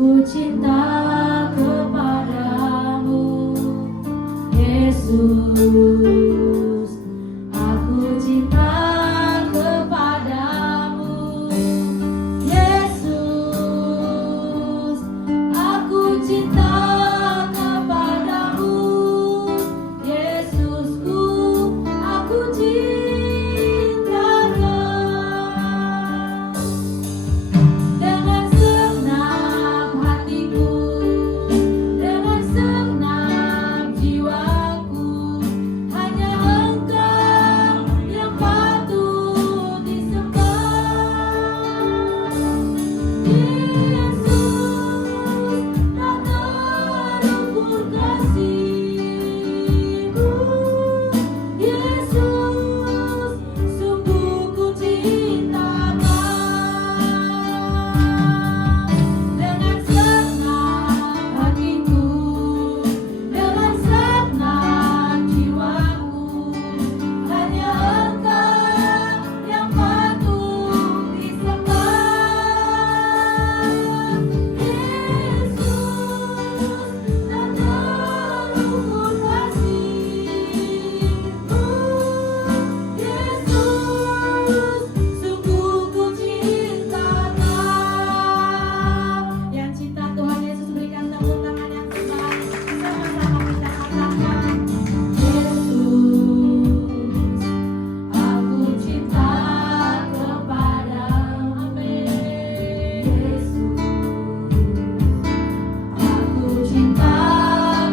Aku cinta kepadamu, Yesus. Aku cinta kepadamu, Yesus. Aku cinta kepadamu, Yesusku. Aku cinta dengan senang hatiku, dengan senang jiwaku. Hanya Engkau yang patut disembah, Yesus. Tak terukur kasih-Mu, Yesus. Sungguh ku cinta dengan senang hatiku, dengan senang jiwaku. Hanya Engkau yang patut disembah, Yesus. Tak terukur kasih-Mu, Yesus. Sungguh ku cinta Kau. Yang cinta Tuhan Yesus, berikan tepuk tangan yang semangat. Sama-sama kita katakan, Yesus. Aku cinta kepadamu, amin. Yesus. Aku cinta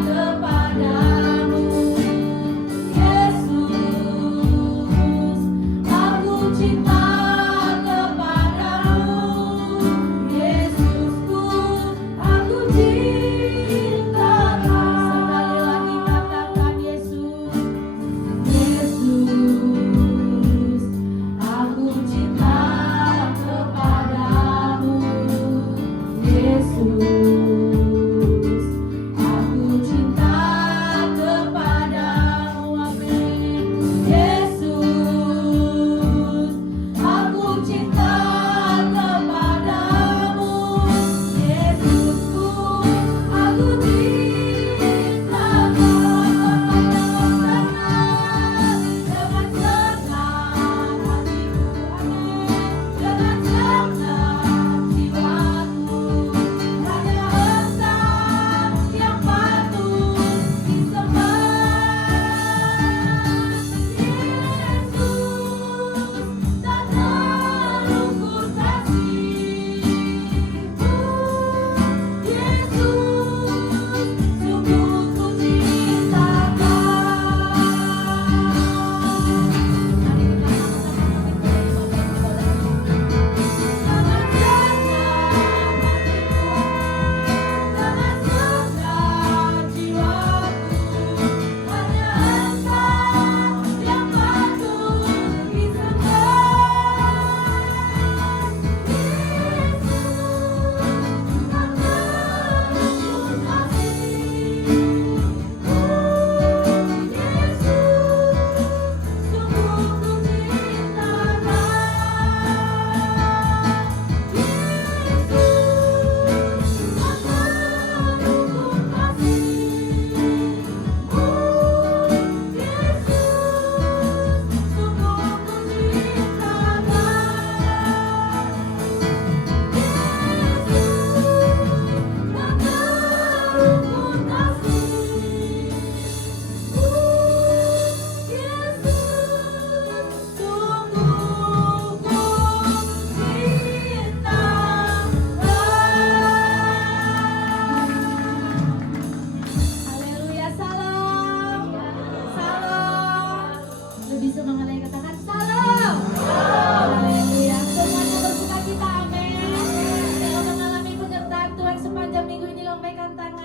kepadamu, Yesus. Aku cinta kepadamu, Yesusku. Aku cinta Kau. Sekali lagi katakan, Yesus. Yesus. Aku cinta kepadamu, Yesus. Aku cinta kepadamu, amin. Yesus. Aku cinta kepadamu, Yesusku. Aku cinta Kau. Dengan senang hatiku, amin. Dengan senang jiwaku. Hanya Engkau yang patut disembah, Yesus. Tak terukur kasih-Mu, Yesus. Sungguh ku cinta Kau. Mari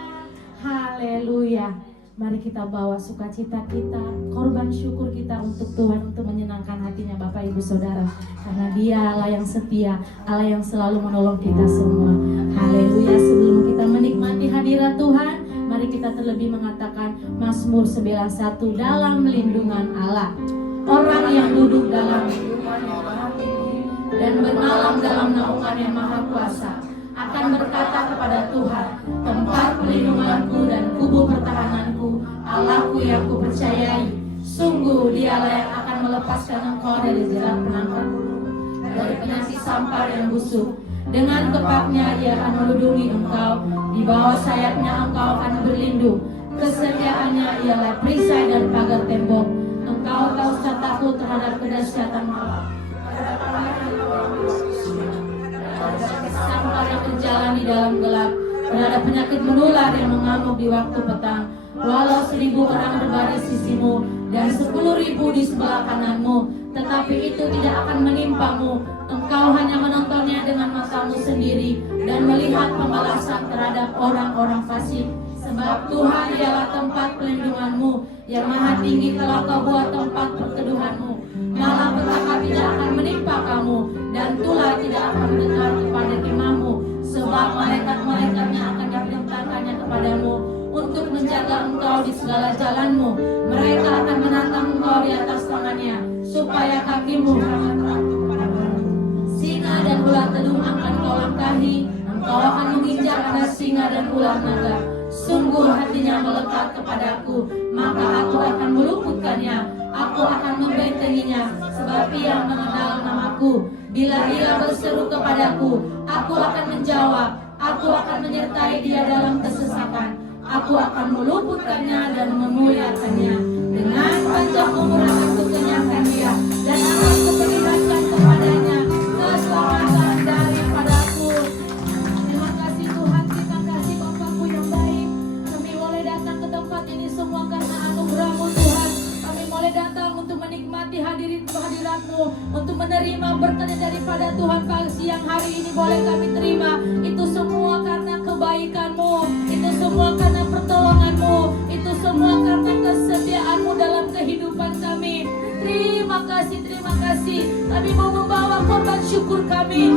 kita Mari kita bawa sukacita kita, korban syukur kita untuk Tuhan, untuk menyenangkan hatinya Bapak Ibu Saudara. Karena Dia Allah yang setia, Allah yang selalu menolong kita semua. Haleluya. Sebelum kita menikmati hadirat Tuhan, mari kita terlebih mengatakan Mazmur 91, dalam lindungan Allah. Orang yang duduk dalam lindungan yang Maha Tinggi dan bermalam dalam naungan yang Maha Kuasa akan berkata kepada Tuhan, tempat pelindunganku dan kubu pertahananku, Allahku yang kupercayai. Sungguh dialah yang akan melepaskan engkau dari jerat penangkap bulu, dari penyakit sampar yang busuk. Dengan kepaknya ia akan melindungi engkau, di bawah sayapnya engkau akan berlindung. Kesetiaannya ialah perisai dan pagar tembok. Engkau tak usah takut terhadap kedahsyatan malam, sampar yang berjalan di dalam gelap, terhadap penyakit menular yang mengamuk di waktu petang. Walau 1000 orang berbaris sisimu dan 10.000 di sebelah kananmu, tetapi itu tidak akan menimpamu. Engkau hanya menontonnya dengan matamu sendiri dan melihat pembalasan terhadap orang-orang fasik. Sebab Tuhan ialah tempat pelindunganmu, yang maha tinggi telah kau buat tempat perteduhanmu. Malah petaka tidak akan menimpa kamu, dan tulah tidak akan mendekat kepada kemahmu. Sebab malaikat-malaikatnya akan diperintahkannya kepadamu untuk menjaga engkau di segala jalanmu. Mereka akan menantang engkau di atas tangannya, supaya kakimu jangan terjatuh pada batu. Singa dan ular telung akan kau langkahi, engkau akan menginjak atas singa dan ular naga. Sungguh hatinya melekat kepadaku, maka aku akan meluputkannya. Aku akan membentenginya, sebab ia mengenal namaku. Bila ia berseru kepadaku, aku akan menjawab. Aku akan menyertai dia dalam kesesakan. Aku akan meluputkannya dan memuliakannya. Dengan panjang umur akan kukenyangkan dia, dan akan kuperlihatkan kepadanya keselamatan daripadaku. Terima kasih Tuhan, terima kasih Bapakku yang baik. Kami boleh datang ke tempat ini semua karena anugerah-Mu Tuhan. Kami boleh datang untuk menikmati hadirat-Mu, untuk menerima berkat daripada Tuhan pagi siang hari ini boleh kami terima. Itu semua karena kebaikan-Mu, itu semua karena pertolongan-Mu, itu semua karena kesetiaan-Mu dalam kehidupan kami. Terima kasih, terima kasih. Kami mau membawa korban syukur kami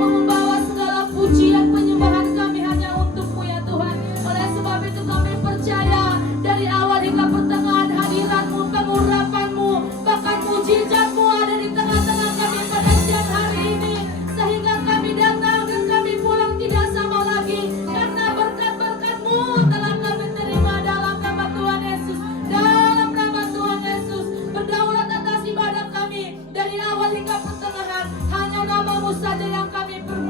mau membawa segala pujian penyembahan kami hanya untuk-Mu ya Tuhan. Oleh sebab itu kami percaya dari awal hingga pertengahan hadirat-Mu, pengurapan-Mu, bahkan mujizat-Mu ada di tengah-tengah kami pada siang hari ini, sehingga kami datang dan kami pulang tidak sama lagi karena berkat-berkat-Mu telah kami terima dalam nama Tuhan Yesus. Dalam nama Tuhan Yesus, berdaulat atas ibadah kami dari awal hingga pertengahan. Hanya nama-Mu saja yang kami perbuat.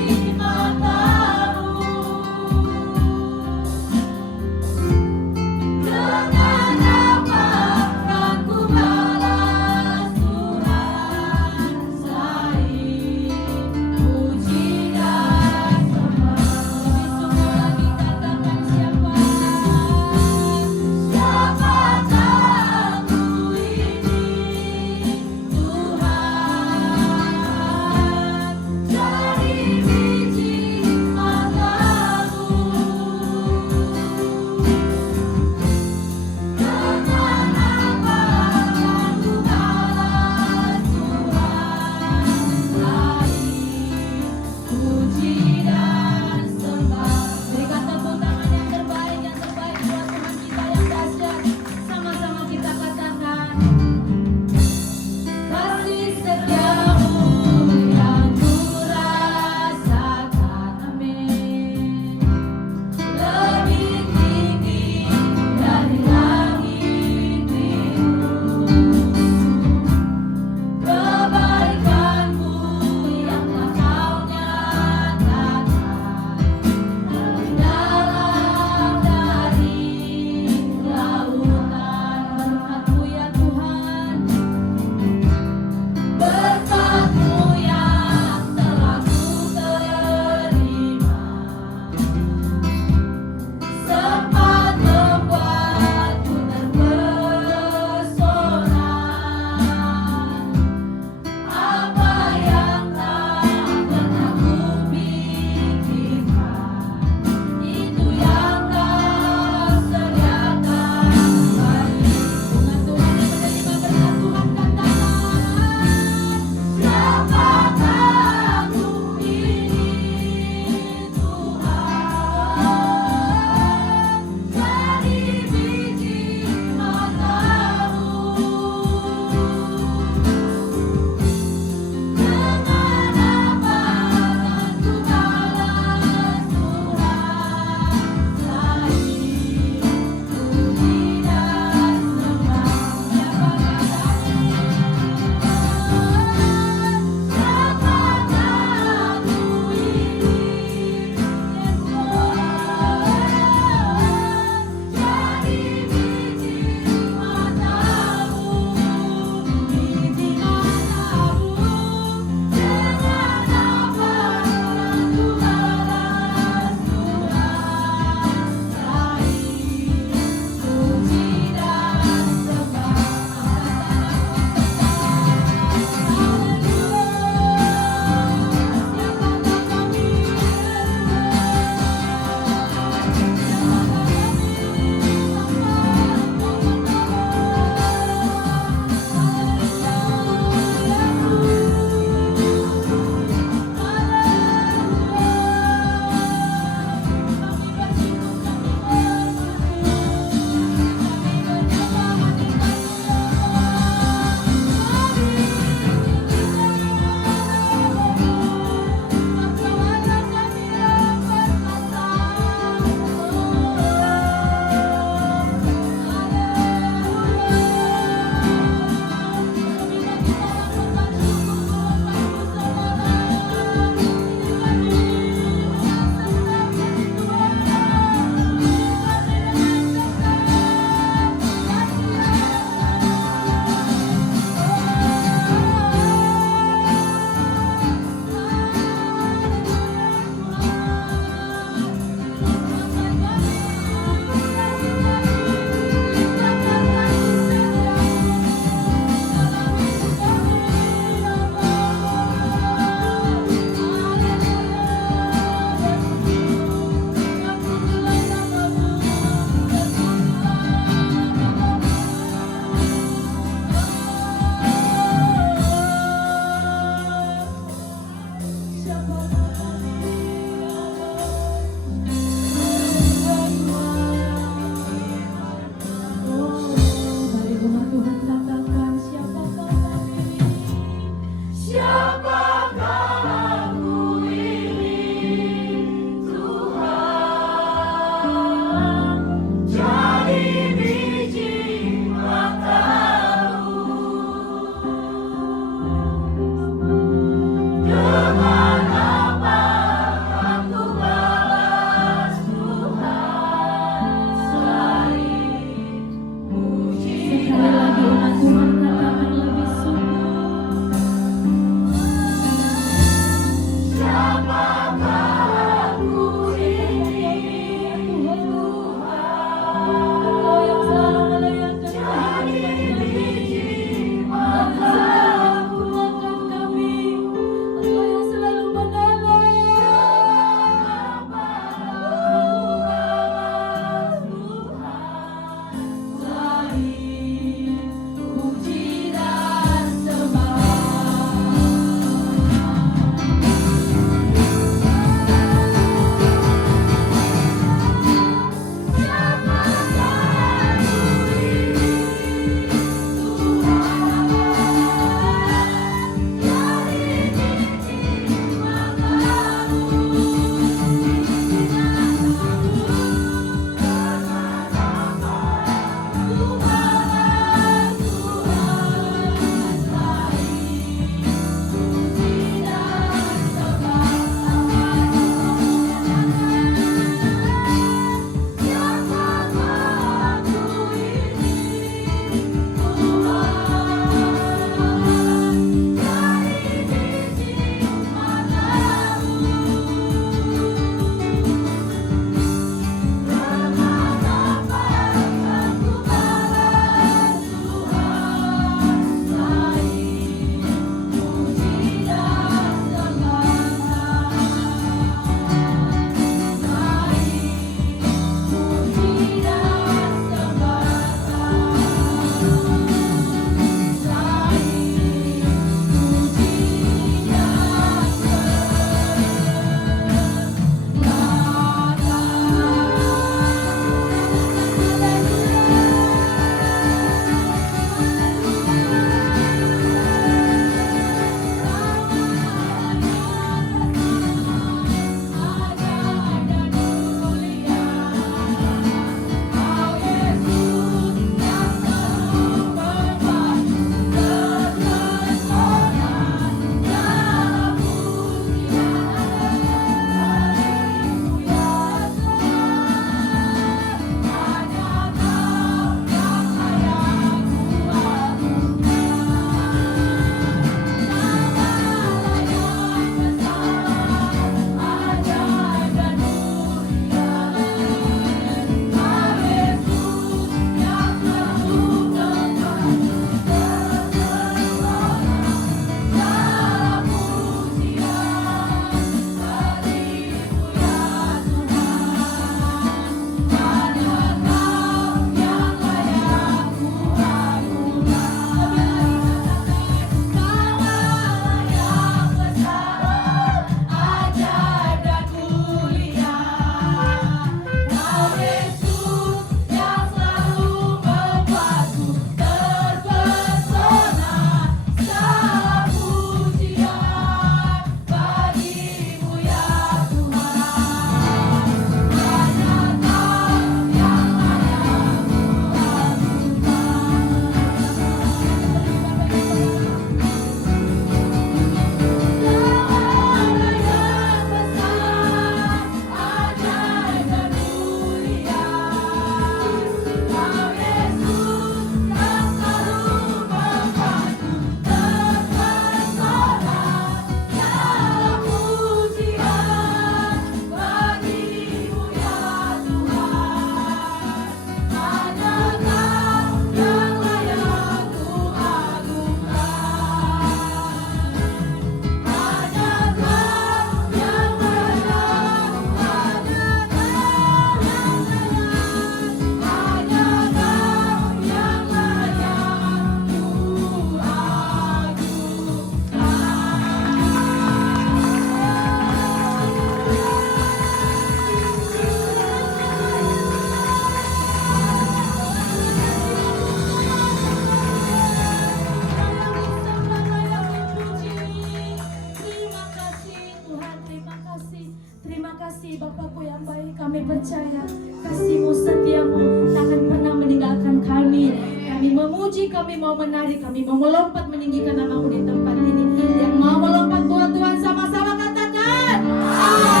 Kami percaya kasih-Mu, setia-Mu tak akan pernah meninggalkan kami. Kami memuji, kami mau menari, kami mau melompat meninggikan nama-Mu di tempat ini. Yang mau melompat buat Tuhan sama-sama katakan amin.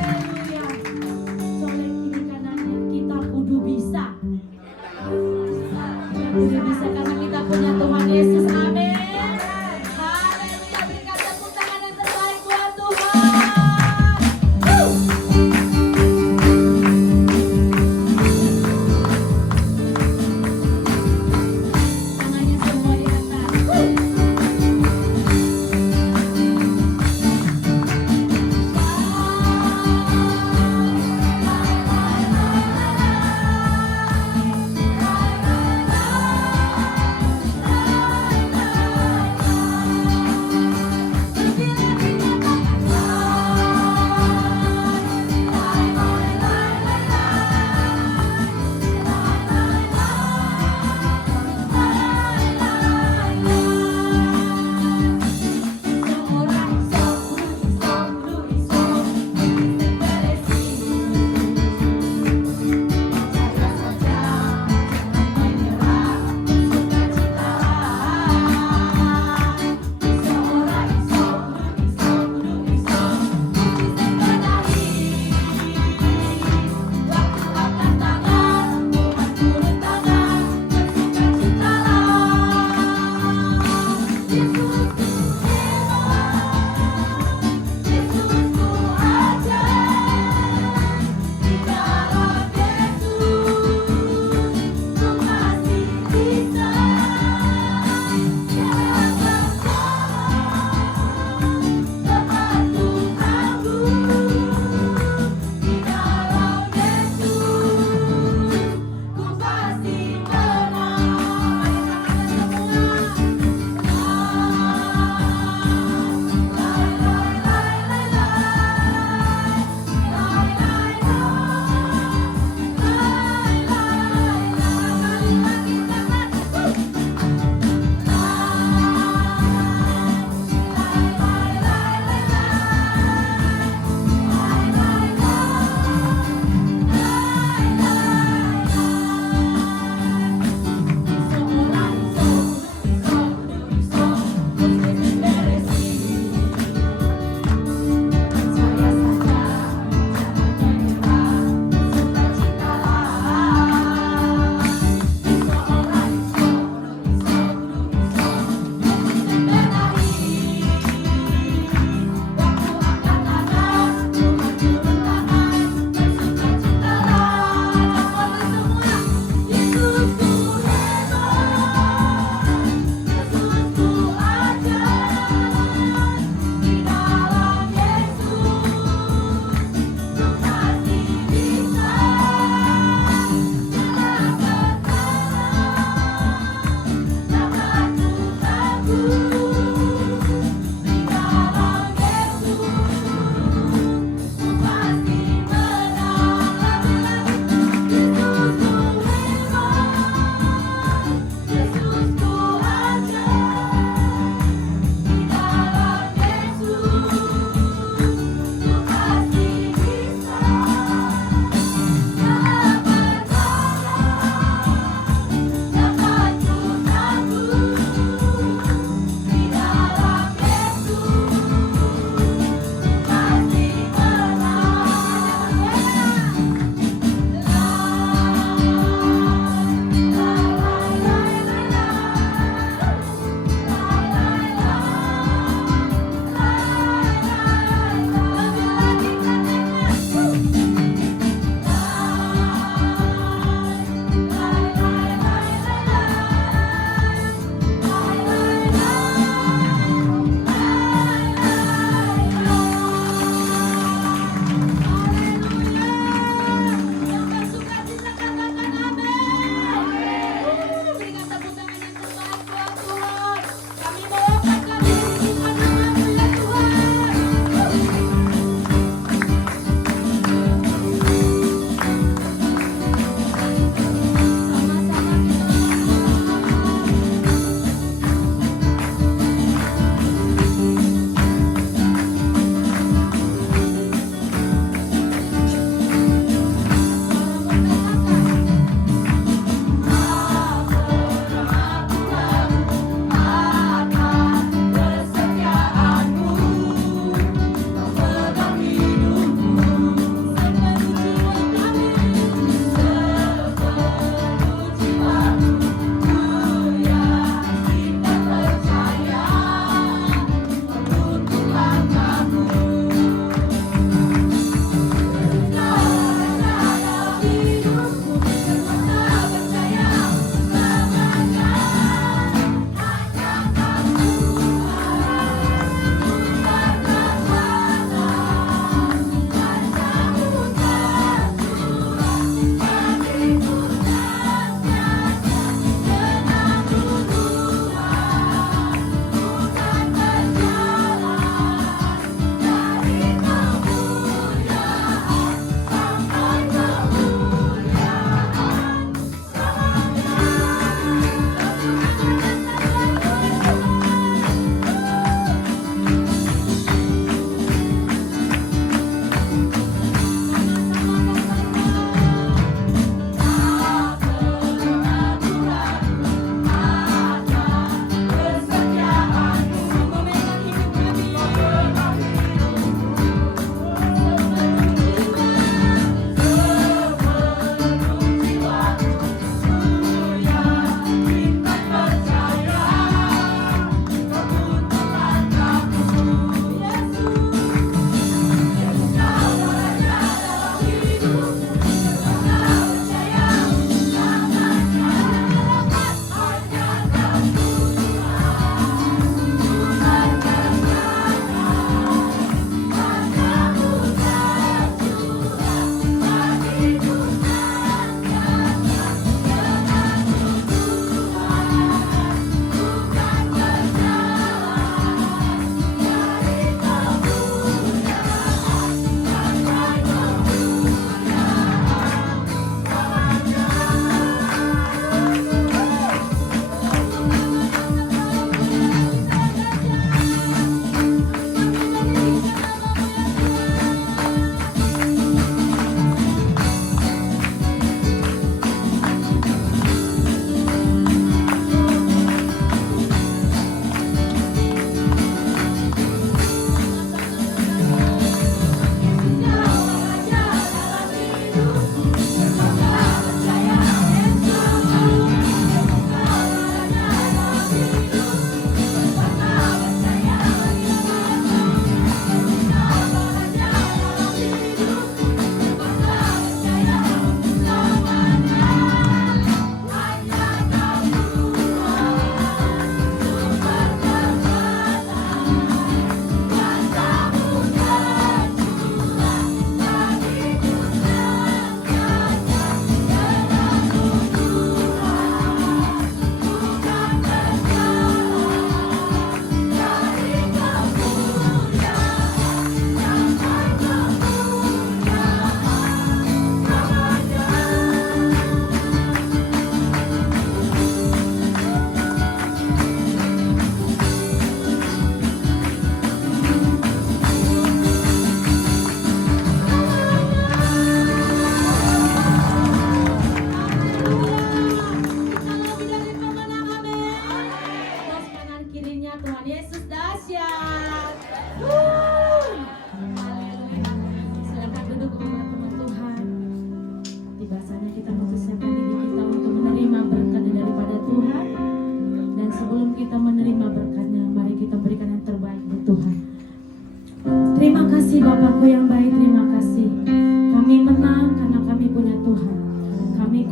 Haleluya. Soleh kiri kanannya, kita kudu bisa. Kita kudu bisa karena kita punya Tuhan Yesus. Amin. Haleluya. Berikan tepuk tangan yang terbaik buat Tuhan. Tangannya semua di atas.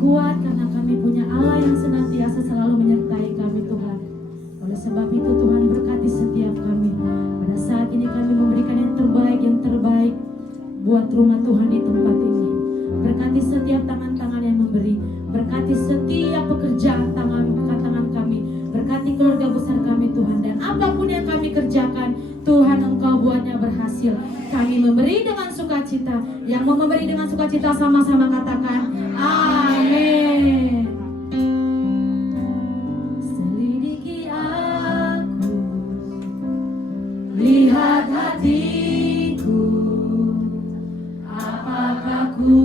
kuat karena kami punya Allah yang senantiasa selalu menyertai kami Tuhan. Oleh sebab itu Tuhan berkati setiap kami. Pada saat ini kami memberikan yang terbaik buat rumah Tuhan di tempat ini. Berkati setiap tangan-tangan yang memberi. Berkati setiap pekerjaan tangan kami. Berkati keluarga besar kami Tuhan. Dan apapun yang kami kerjakan, Tuhan Engkau buatnya berhasil. Kami memberi dengan sukacita. Yang mau memberi dengan sukacita sama-sama katakan amin. Selidiki aku, lihat hatiku, apakah ku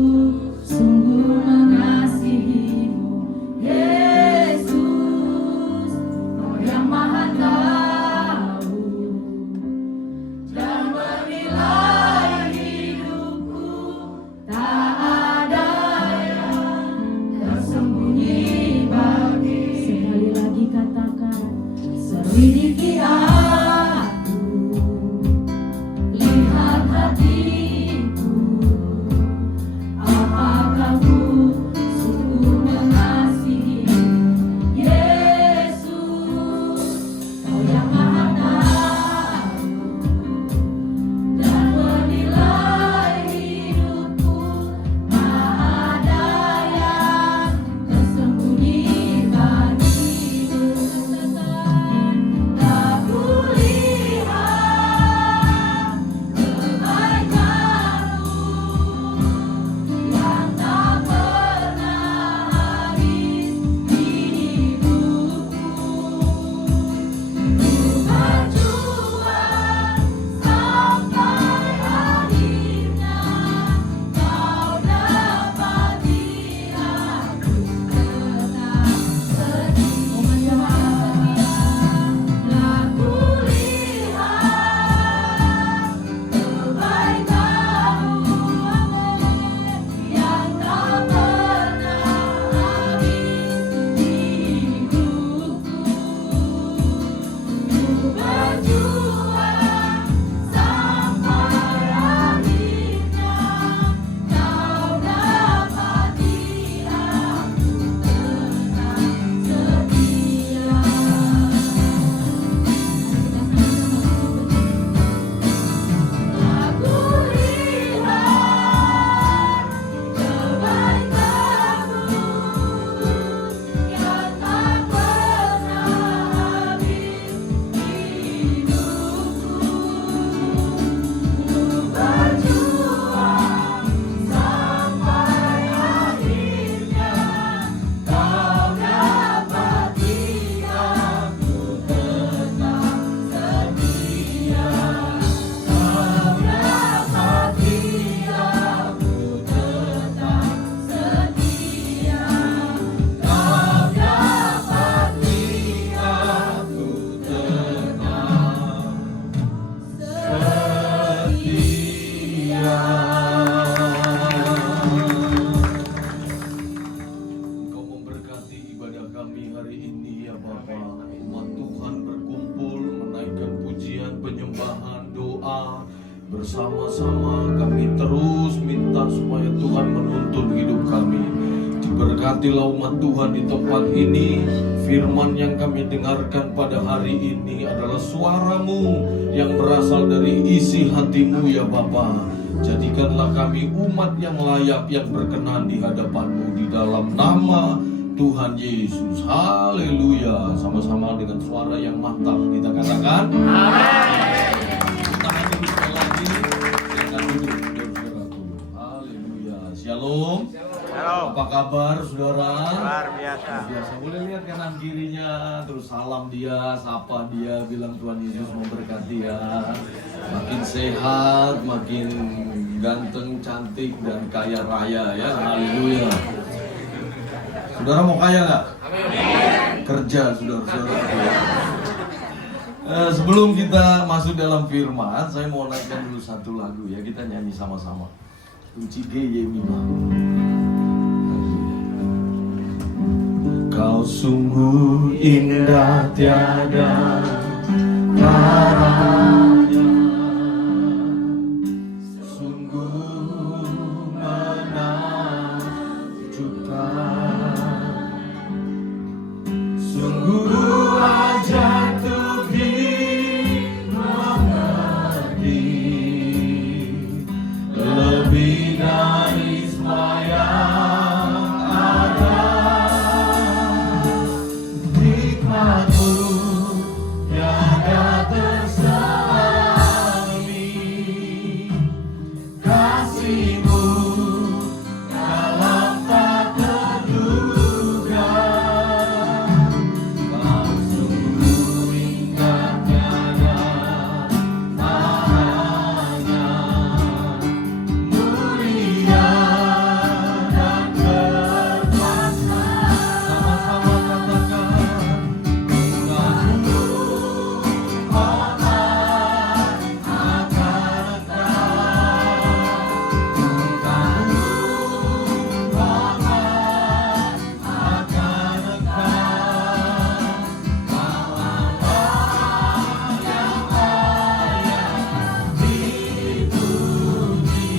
sungguh mengasihimu, Yesus, Kau yang Maha Tahu dan menilai hidupku. Tak ada yang tersembunyi bagi. Sekali lagi katakan, selidiki aku, lihat hatiku, apakah ku sungguh mengasihi, Yesus, Kau yang Maha Tahu dan menilai hidupku. Tak ada yang tersembunyi bagimu. Tak kulihat kebaikanmu yang tak pernah habis di hidupku. Ku berjuang sampai akhirnya Kau dapati aku tetap setia. Tak kulihat kebaikanmu yang tak pernah habis di hidupku. Ku berjuang sampai akhirnya Kau dapati aku tetap setia. Tak kulihat kebaikanmu yang tak pernah habis di hidupku. Ku berjuang sampai akhirnya Kau dapati aku tetap setia. Kau dapati aku tetap setia. Kau dapati aku tetap Engkau memberkati ibadah kami hari ini ya Bapa. Umat Tuhan berkumpul menaikkan pujian, penyembahan, doa bersama-sama. Kami terus minta supaya Tuhan menuntun hidup kami. Diberkatilah umat Tuhan di tempat ini. Firman yang kami dengarkan pada hari ini adalah suara-Mu yang berasal dari isi hati-Mu ya Bapa. Jadikanlah kami umat yang layak, yang berkenan di hadapan-Mu, di dalam nama Tuhan Yesus. Haleluya. Sama-sama dengan suara yang mantap kita katakan amin. Tahan dulu sekali lagi. Silakan duduk saudaraku. Haleluya. Shalom. Apa kabar saudara? Luar biasa. Biasa boleh lihat kanan kirinya, terus salam dia, sapa dia, bilang Tuhan Yesus memberkati ya. Makin sehat, makin ganteng, cantik dan kaya raya ya. Haleluya. Saudara mau kaya nggak? Kerja saudara-saudara. Sebelum kita masuk dalam firman, saya mau naikkan dulu satu lagu ya, kita nyanyi sama-sama. Kunci G Yemima. Kau sungguh indah tiada taranya, sungguh menakjubkan. Sungguh aja tuh dimengerti, lebih dari semua yang ada. Hikmatmu tiada tersaingi, kasihmu dalam tak terduga. Kau sungguh ingat tiada taranya, mulia dan berkuasa. Sama-sama katakan, Engkau hormat akan Engkau, hormat akan Engkau. Kau Allah yang layak dipuji,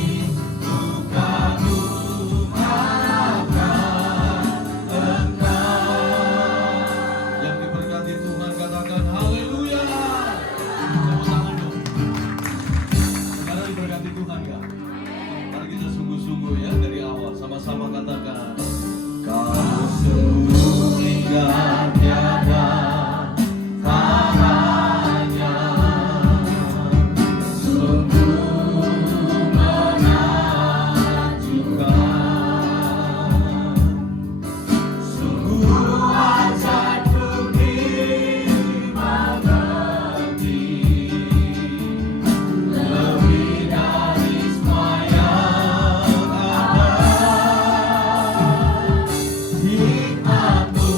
ku kagum akan Engkau. Yang diberkati Tuhan katakan haleluya. Tepuk tangan dong. Saudara diberkati Tuhan ya. Mari kita sungguh-sungguh ya dari awal. Sama-sama katakan, kau sungguh ingat tiada taranya, sungguh menakjubkan, sungguh ajaib ku dimengerti, lebih dari semua yang ada. Hikmatmu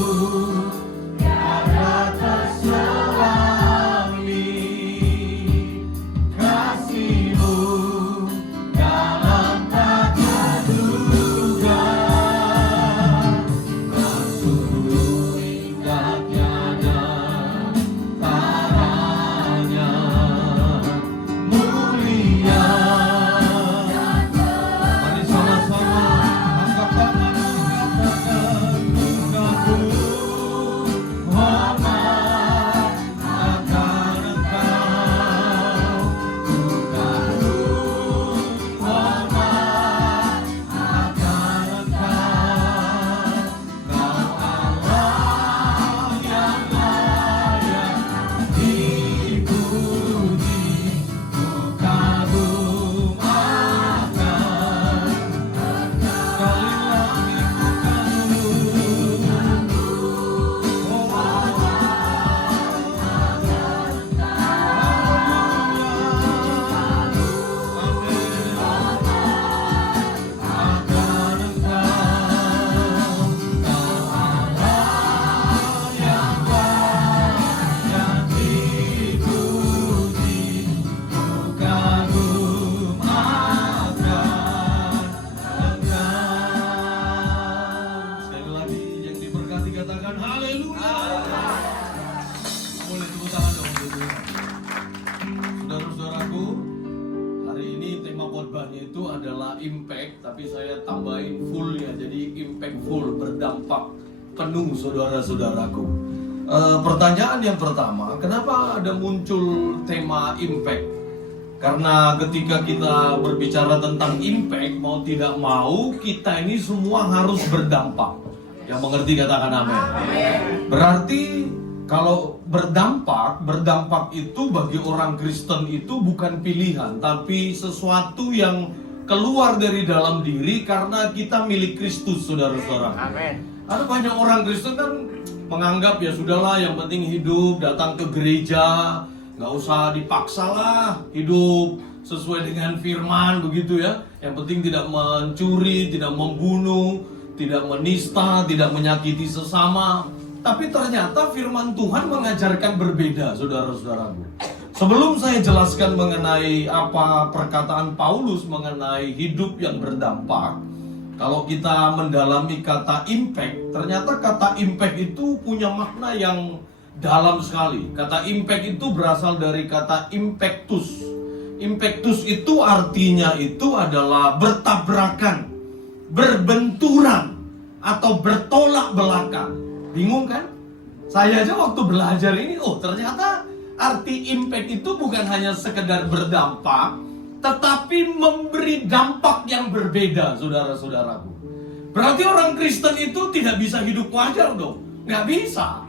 tiada terselangi, kasihmu dalam tak terduga. Kau sungguh ingat tiada taranya, mulia. Mari sama-sama angkat tangan katakan, ku kagum hormat akan Engkau, ku kagum hormat akan Engkau. Kau Allah yang layak dipuji, ku kagum akan Engkau. Sekali lagi ku sekali lagi yang diberkati katakan haleluya. Boleh tepuk tangan dong untuk Tuhan. Saudara-saudaraku, hari ini tema khotbahnya itu adalah impact, tapi saya tambahin full ya, jadi impactful, berdampak penuh saudara-saudaraku. Pertanyaan yang pertama, kenapa ada muncul tema impact? Karena ketika kita berbicara tentang impact, mau tidak mau kita ini semua harus berdampak. Yang mengerti katakan amin. Berarti kalau berdampak itu bagi orang Kristen itu bukan pilihan, tapi sesuatu yang keluar dari dalam diri karena kita milik Kristus, saudara-saudara. Amin. Ada banyak orang Kristen kan menganggap ya sudahlah, yang penting hidup, datang ke gereja, nggak usah dipaksa lah, hidup sesuai dengan firman begitu ya. Yang penting tidak mencuri, tidak membunuh, tidak menista, tidak menyakiti sesama. Tapi ternyata firman Tuhan mengajarkan berbeda, saudara-saudaraku. Sebelum saya jelaskan mengenai apa perkataan Paulus mengenai hidup yang berdampak, kalau kita mendalami kata impact, ternyata kata impact itu punya makna yang dalam sekali. Kata impact itu berasal dari kata impactus. Impactus itu artinya itu adalah bertabrakan, berbenturan, atau bertolak belakang. Bingung kan? Saya aja waktu belajar ini, ternyata arti impact itu bukan hanya sekedar berdampak, tetapi memberi dampak yang berbeda, saudara-saudaraku. Berarti orang Kristen itu tidak bisa hidup wajar dong. Nggak bisa.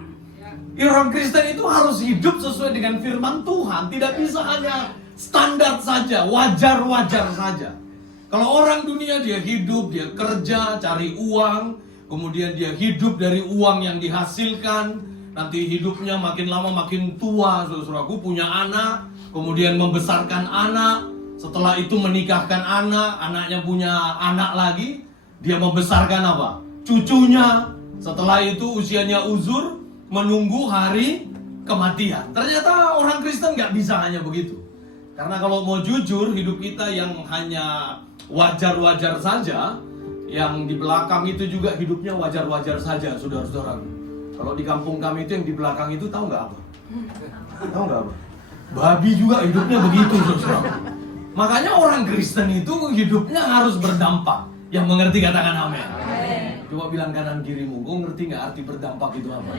Orang Kristen itu harus hidup sesuai dengan firman Tuhan. Tidak bisa hanya standar saja, wajar-wajar saja. Kalau orang dunia dia hidup, dia kerja, cari uang, kemudian dia hidup dari uang yang dihasilkan. Nanti hidupnya makin lama makin tua, saudaraku, punya anak, kemudian membesarkan anak. Setelah itu menikahkan anak, anaknya punya anak lagi. Dia membesarkan apa? Cucunya. Setelah itu usianya uzur, menunggu hari kematian. Ternyata orang Kristen gak bisa hanya begitu. Karena kalau mau jujur, hidup kita yang hanya wajar-wajar saja, yang di belakang itu juga hidupnya wajar-wajar saja, saudara-saudara. Kalau di kampung kami itu yang di belakang itu tahu nggak apa? Tahu nggak apa? Babi juga hidupnya begitu, saudara. Makanya orang Kristen itu hidupnya harus berdampak. Yang mengerti katakan amin. Coba bilang kanan kirimu, kau ngerti nggak arti berdampak itu apa?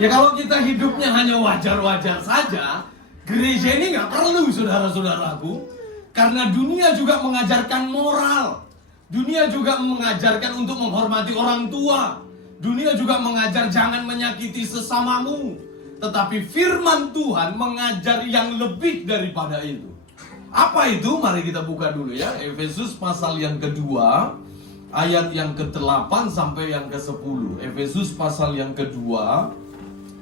Ya kalau kita hidupnya hanya wajar-wajar saja, gereja ini nggak perlu, saudara-saudaraku. Karena dunia juga mengajarkan moral. Dunia juga mengajarkan untuk menghormati orang tua. Dunia juga mengajar jangan menyakiti sesamamu. Tetapi firman Tuhan mengajar yang lebih daripada itu. Apa itu? Mari kita buka dulu ya. Efesus pasal yang kedua, ayat yang ke-8 sampai yang ke-10. Efesus pasal yang kedua,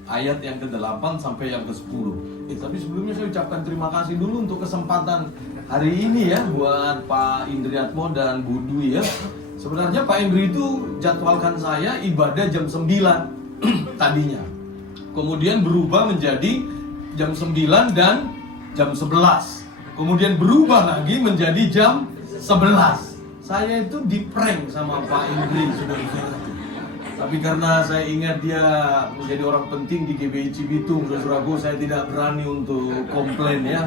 ayat yang ke-8 sampai yang ke-10. Tapi sebelumnya saya ucapkan terima kasih dulu untuk kesempatan hari ini ya, buat Pak Indriatmo dan Bu Dwi ya. Sebenarnya Pak Indri itu jadwalkan saya ibadah jam 9 tadinya. Kemudian berubah menjadi jam 9 dan jam 11. Kemudian berubah lagi menjadi jam 11. Saya itu di-prank sama Pak Indri, saudara-saudara. Tapi karena saya ingat dia menjadi orang penting di GBI Cibitung, saudaraku, saya tidak berani untuk komplain ya.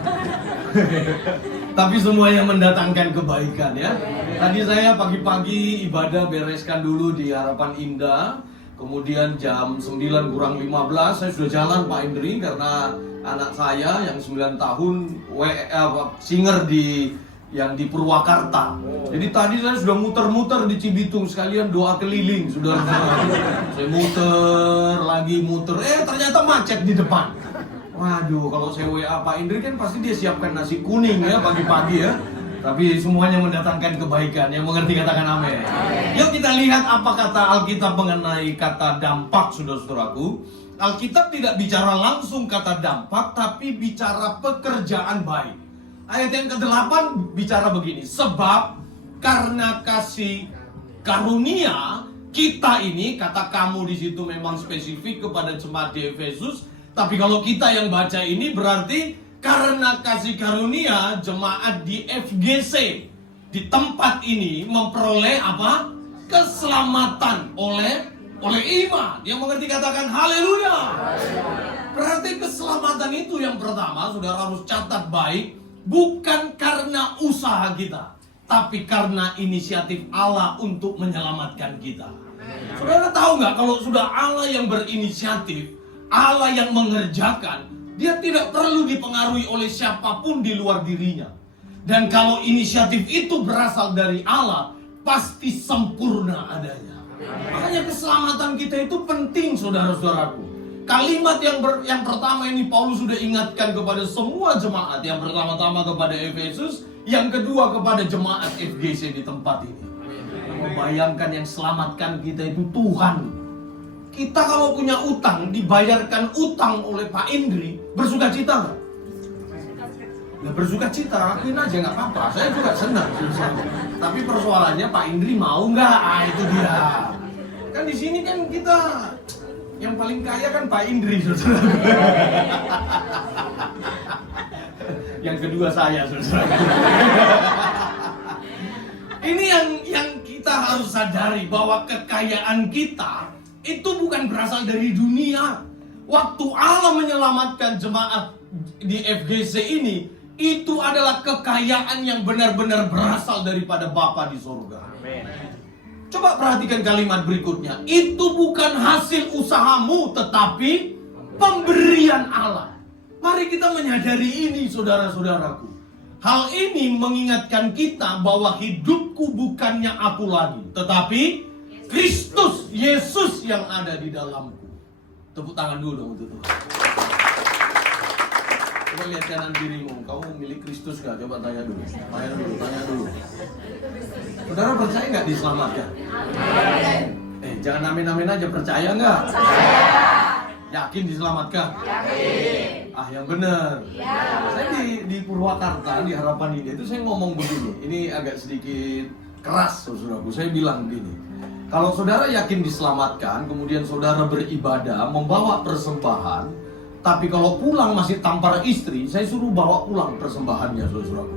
Tapi semua yang mendatangkan kebaikan ya. Tadi saya pagi-pagi ibadah bereskan dulu di Harapan Indah. Kemudian jam 9 kurang 15 saya sudah jalan Pak Indri, karena anak saya yang 9 tahun singer yang di Purwakarta. Jadi tadi saya sudah muter-muter di Cibitung sekalian doa keliling, saudara-saudara. Saya muter, ternyata macet di depan. Waduh, kalau saya WA Pak Indri kan pasti dia siapkan nasi kuning ya pagi-pagi ya. Tapi semuanya mendatangkan kebaikan. Yang mengerti katakan amin. Yuk kita lihat apa kata Alkitab mengenai kata dampak, saudara-saudaraku. Alkitab tidak bicara langsung kata dampak, tapi bicara pekerjaan baik. Ayat yang ke-8 bicara begini. Sebab karena kasih karunia kita ini, kata kamu di situ memang spesifik kepada jemaat di Efesus. Tapi kalau kita yang baca ini berarti karena kasih karunia jemaat di FGC di tempat ini memperoleh apa? Keselamatan oleh iman. Yang mengerti katakan haleluya. Berarti keselamatan itu yang pertama, saudara harus catat baik, bukan karena usaha kita, tapi karena inisiatif Allah untuk menyelamatkan kita. Saudara tahu nggak, kalau sudah Allah yang berinisiatif, Allah yang mengerjakan, dia tidak perlu dipengaruhi oleh siapapun di luar dirinya. Dan kalau inisiatif itu berasal dari Allah, pasti sempurna adanya. Makanya keselamatan kita itu penting, saudara-saudaraku. Kalimat yang pertama ini Paulus sudah ingatkan kepada semua jemaat. Yang pertama-tama kepada Efesus, yang kedua kepada jemaat FGC di tempat ini. Membayangkan yang selamatkan kita itu Tuhan. Kita kalau punya utang, dibayarkan utang oleh Pak Indri, bersuka cita nggak? Ya bersuka cita, lakuin aja nggak apa-apa. Saya juga senang. Tapi persoalannya Pak Indri mau nggak? Itu dia. Kan di sini kan kita yang paling kaya kan Pak Indri, saudara. Yang kedua saya, saudara. Ini yang kita harus sadari, bahwa kekayaan kita itu bukan berasal dari dunia. Waktu Allah menyelamatkan jemaat di FGC ini, itu adalah kekayaan yang benar-benar berasal daripada Bapa di surga. Amin. Coba perhatikan kalimat berikutnya. Itu bukan hasil usahamu, tetapi pemberian Allah. Mari kita menyadari ini, saudara-saudaraku. Hal ini mengingatkan kita bahwa hidupku bukannya aku lagi, tetapi Kristus Yesus yang ada di dalamku. Tepuk tangan dulu dong untuk Tuhan. Coba lihat kanan kirimu, kamu milik Kristus gak? Coba tanya dulu. Tanya dulu. Saudara percaya gak diselamatkan? Jangan amin-amin aja, percaya gak? Yakin diselamatkan? Yakin. Yang benar. Saya di Purwakarta, di Harapan Indah itu saya ngomong begini. Ini agak sedikit keras, saudaraku. Saya bilang begini. Kalau saudara yakin diselamatkan, kemudian saudara beribadah, membawa persembahan, tapi kalau pulang masih tampar istri, saya suruh bawa pulang persembahannya, saudaraku.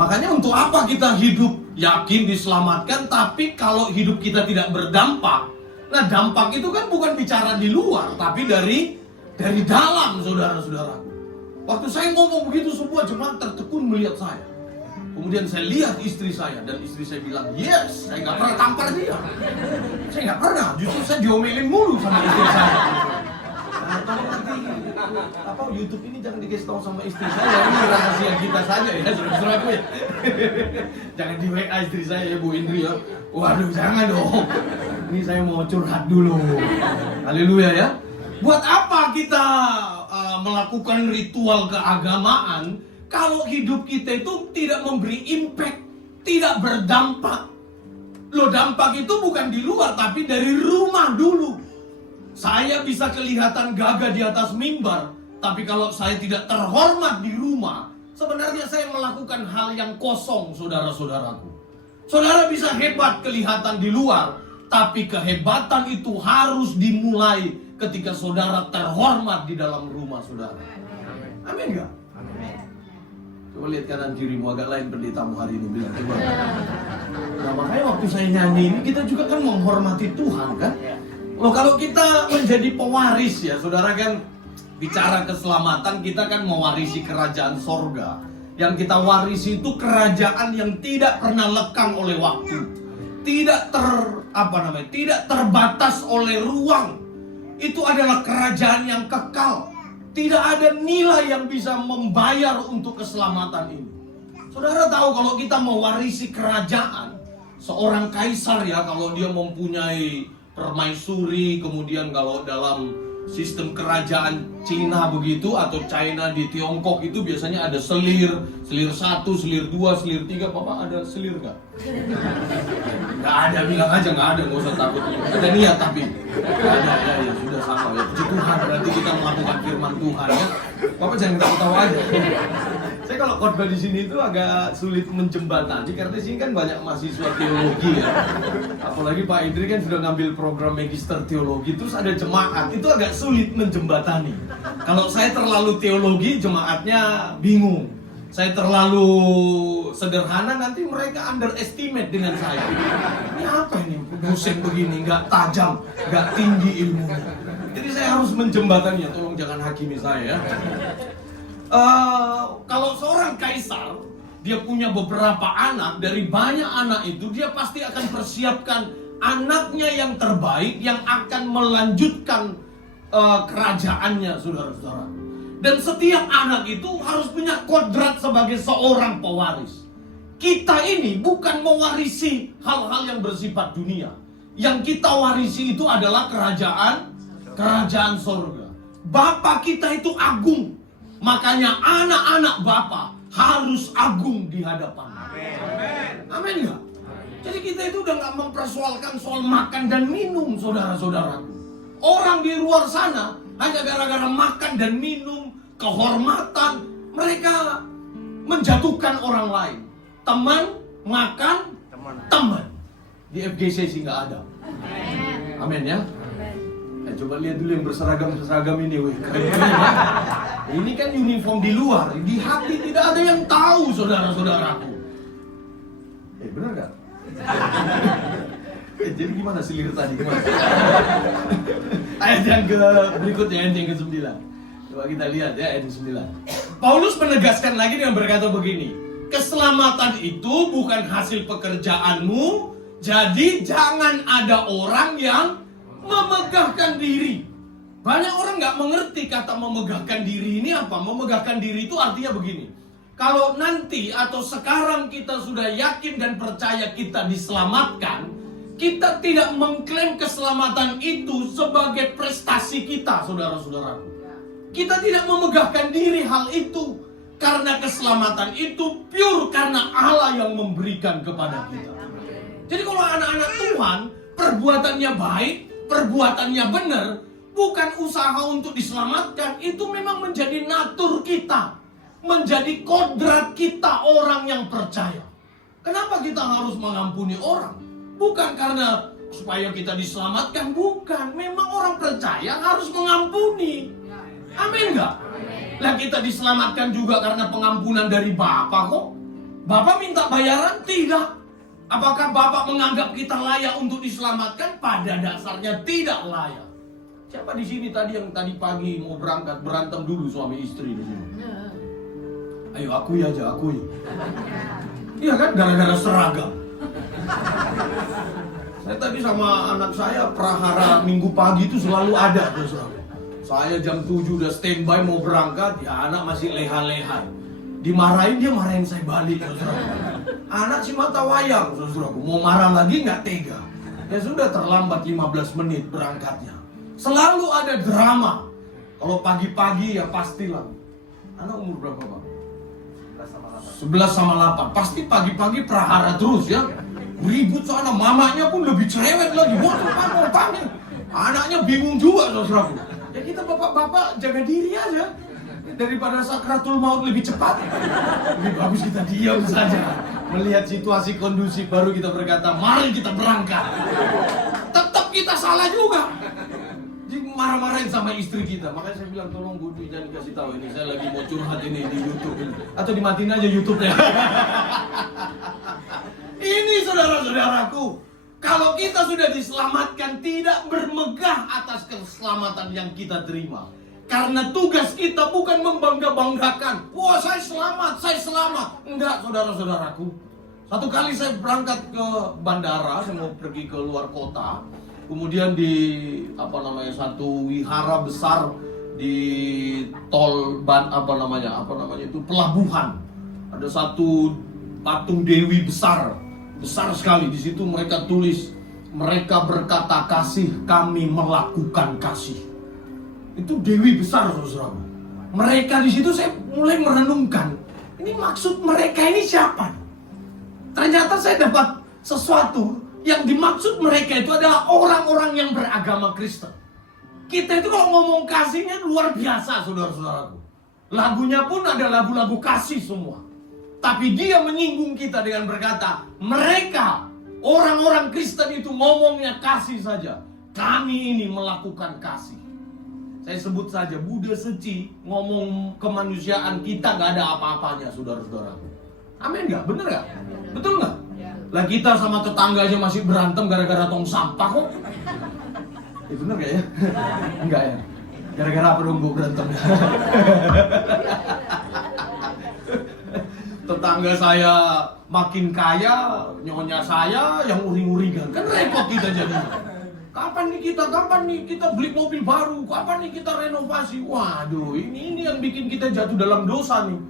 Makanya untuk apa kita hidup yakin diselamatkan, tapi kalau hidup kita tidak berdampak? Nah, dampak itu kan bukan bicara di luar, tapi dari dalam, saudara-saudaraku. Waktu saya ngomong begitu, semua jemaat tertekun melihat saya. Kemudian saya lihat istri saya, dan istri saya bilang, yes, saya nggak pernah tampar dia. Saya nggak pernah, justru saya diomelin mulu sama istri saya. Nah, tolong nanti YouTube ini jangan dikasih tahu sama istri saya, ini rahasia kita saja ya, saudara-saudaraku ya. Jangan di WA istri saya ya, Bu Indri ya. Waduh, jangan dong. Ini saya mau curhat dulu. Haleluya ya. Buat apa kita melakukan ritual keagamaan kalau hidup kita itu tidak memberi impact, tidak berdampak? Loh, dampak itu bukan di luar, tapi dari rumah dulu. Saya bisa kelihatan gagah di atas mimbar, tapi kalau saya tidak terhormat di rumah, sebenarnya saya melakukan hal yang kosong, saudara-saudaraku. Saudara bisa hebat kelihatan di luar, tapi kehebatan itu harus dimulai ketika saudara terhormat di dalam rumah saudara. Amin gak? Coba lihat kanan kirimu, agak lain pendetamu hari ini bilang. Coba. Nah, makanya waktu saya nyanyi ini, kita juga kan menghormati Tuhan kan? Loh, kalau kita menjadi pewaris ya, saudara kan bicara keselamatan, kita kan mewarisi kerajaan sorga. Yang kita warisi itu kerajaan yang tidak pernah lekang oleh waktu, tidak terbatas oleh ruang. Itu adalah kerajaan yang kekal. Tidak ada nilai yang bisa membayar untuk keselamatan ini. Saudara tahu kalau kita mewarisi kerajaan, seorang kaisar ya, kalau dia mempunyai permaisuri, kemudian kalau dalam sistem kerajaan Cina begitu, atau China di Tiongkok itu biasanya ada selir 1, selir 2, selir 3. Papa ada selir gak? Gak ada, bilang aja gak ada, gak usah takut. Ada niat tapi gak ada, ya sudah sama ya. Puji Tuhan, berarti kita melakukan firman Tuhan ya. Papa jangan ketawa-tawa aja. Saya kalau khotbah di sini itu agak sulit menjembatani karena di sini kan banyak mahasiswa teologi ya. Apalagi Pak Indri kan sudah ngambil program magister teologi, terus ada jemaat, itu agak sulit menjembatani. Kalau saya terlalu teologi, jemaatnya bingung. Saya terlalu sederhana, nanti mereka underestimate dengan saya. Ini apa ini? Dosen begini, nggak tajam, nggak tinggi ilmunya. Jadi saya harus menjembataninya, tolong jangan hakimi saya ya. Kalau seorang kaisar, dia punya beberapa anak, dari banyak anak itu dia pasti akan persiapkan anaknya yang terbaik yang akan melanjutkan kerajaannya, saudara-saudara. Dan setiap anak itu harus punya kodrat sebagai seorang pewaris. Kita ini bukan mewarisi hal-hal yang bersifat dunia. Yang kita warisi itu adalah kerajaan sorga. Bapa kita itu agung. Makanya anak-anak Bapa harus agung di hadapan. Amin gak? Jadi kita itu udah gak mempersoalkan soal makan dan minum, saudara-saudaraku. Orang di luar sana hanya gara-gara makan dan minum, kehormatan, mereka menjatuhkan orang lain. Teman, makan, teman. Di FGC sih gak ada. Amin ya. Coba lihat dulu yang berseragam ini, weh. Ini kan uniform di luar, di hati tidak ada yang tahu, saudara-saudaraku. Benar gak? Jadi gimana selir tadi? Gimana? Ayat yang berikutnya, ayat yang ke-9. Coba kita lihat ya, ayat yang 9. Paulus menegaskan lagi dengan berkata begini, keselamatan itu bukan hasil pekerjaanmu, Jadi jangan ada orang yang memegahkan diri. Banyak orang nggak mengerti kata memegahkan diri ini apa. Memegahkan diri itu artinya begini. Kalau nanti atau sekarang kita sudah yakin dan percaya kita diselamatkan, kita tidak mengklaim keselamatan itu sebagai prestasi kita, saudara-saudaraku. Kita tidak memegahkan diri hal itu. Karena keselamatan itu pure karena Allah yang memberikan kepada kita. Jadi kalau anak-anak Tuhan, perbuatannya baik, perbuatannya benar, bukan usaha untuk diselamatkan, itu memang menjadi natur kita. Menjadi kodrat kita orang yang percaya. Kenapa kita harus mengampuni orang? Bukan karena supaya kita diselamatkan, bukan. Memang orang percaya harus mengampuni. Amin gak? Lah kita diselamatkan juga karena pengampunan dari Bapa kok. Bapak minta bayaran? Tidak. Apakah Bapak menganggap kita layak untuk diselamatkan? Pada dasarnya tidak layak. Siapa di sini tadi yang tadi pagi mau berangkat berantem dulu suami istri di sini? Ayo akui aja, akui. Iya kan, gara-gara seragam. Saya tadi sama anak saya prahara minggu pagi itu selalu ada tuh seragam. Saya jam 7 udah standby mau berangkat, ya anak masih leha-leha. Dimarahin dia marahin saya balik, saudaraku. Anak si mata wayang, saudaraku. Mau marah lagi nggak tega. Ya sudah terlambat 15 menit berangkatnya. Selalu ada drama. Kalau pagi-pagi ya pastilah. Anak umur berapa Pak? 11 sama 8. Pasti pagi-pagi prahara terus ya. Ribut sana, mamanya pun lebih cerewet lagi. Waduh, mau panggil. Anaknya bingung juga, saudaraku. Ya kita bapak-bapak jaga diri aja. Daripada sakratul maut lebih cepat, lebih bagus kita diam saja. Melihat situasi kondusif baru kita berkata, mari kita berangkat. Tetap kita salah juga. Marah-marahin sama istri kita. Makanya saya bilang tolong Bu Dwi jangan kasih tahu ini. Saya lagi mau curhat ini di YouTube ini. Atau dimatiin aja YouTube-nya. Ini saudara-saudaraku. Kalau kita sudah diselamatkan, tidak bermegah atas keselamatan yang kita terima. Karena tugas kita bukan membangga-banggakan. Wah, saya selamat. Enggak, saudara-saudaraku. Satu kali saya berangkat ke bandara, saya mau pergi ke luar kota. Kemudian di satu wihara besar di tol itu pelabuhan. Ada satu patung dewi besar sekali. Di situ mereka tulis, mereka berkata kasih, kami melakukan kasih. Itu dewi besar, saudara. Mereka di situ saya mulai merenungkan, ini maksud mereka ini siapa? Ternyata saya dapat sesuatu yang dimaksud mereka itu adalah orang-orang yang beragama Kristen. Kita itu kalau ngomong kasihnya luar biasa, saudara-saudaraku. Lagunya pun ada lagu-lagu kasih semua. Tapi dia menyinggung kita dengan berkata, mereka, orang-orang Kristen itu ngomongnya kasih saja. Kami ini melakukan kasih. Saya sebut saja, Buddha Seci ngomong kemanusiaan kita gak ada apa-apanya, saudara-saudara. Amin gak? Bener gak? Betul gak? Lah kita sama tetangga aja masih berantem gara-gara tong sampah kok. Bener gak ya? Enggak ya? Gara-gara apa dong gue berantem? Tetangga saya makin kaya, nyonya saya yang uring-uringan. Kan repot kita jadinya. Kapan nih kita beli mobil baru? Kapan nih kita renovasi? Waduh, ini yang bikin kita jatuh dalam dosa nih.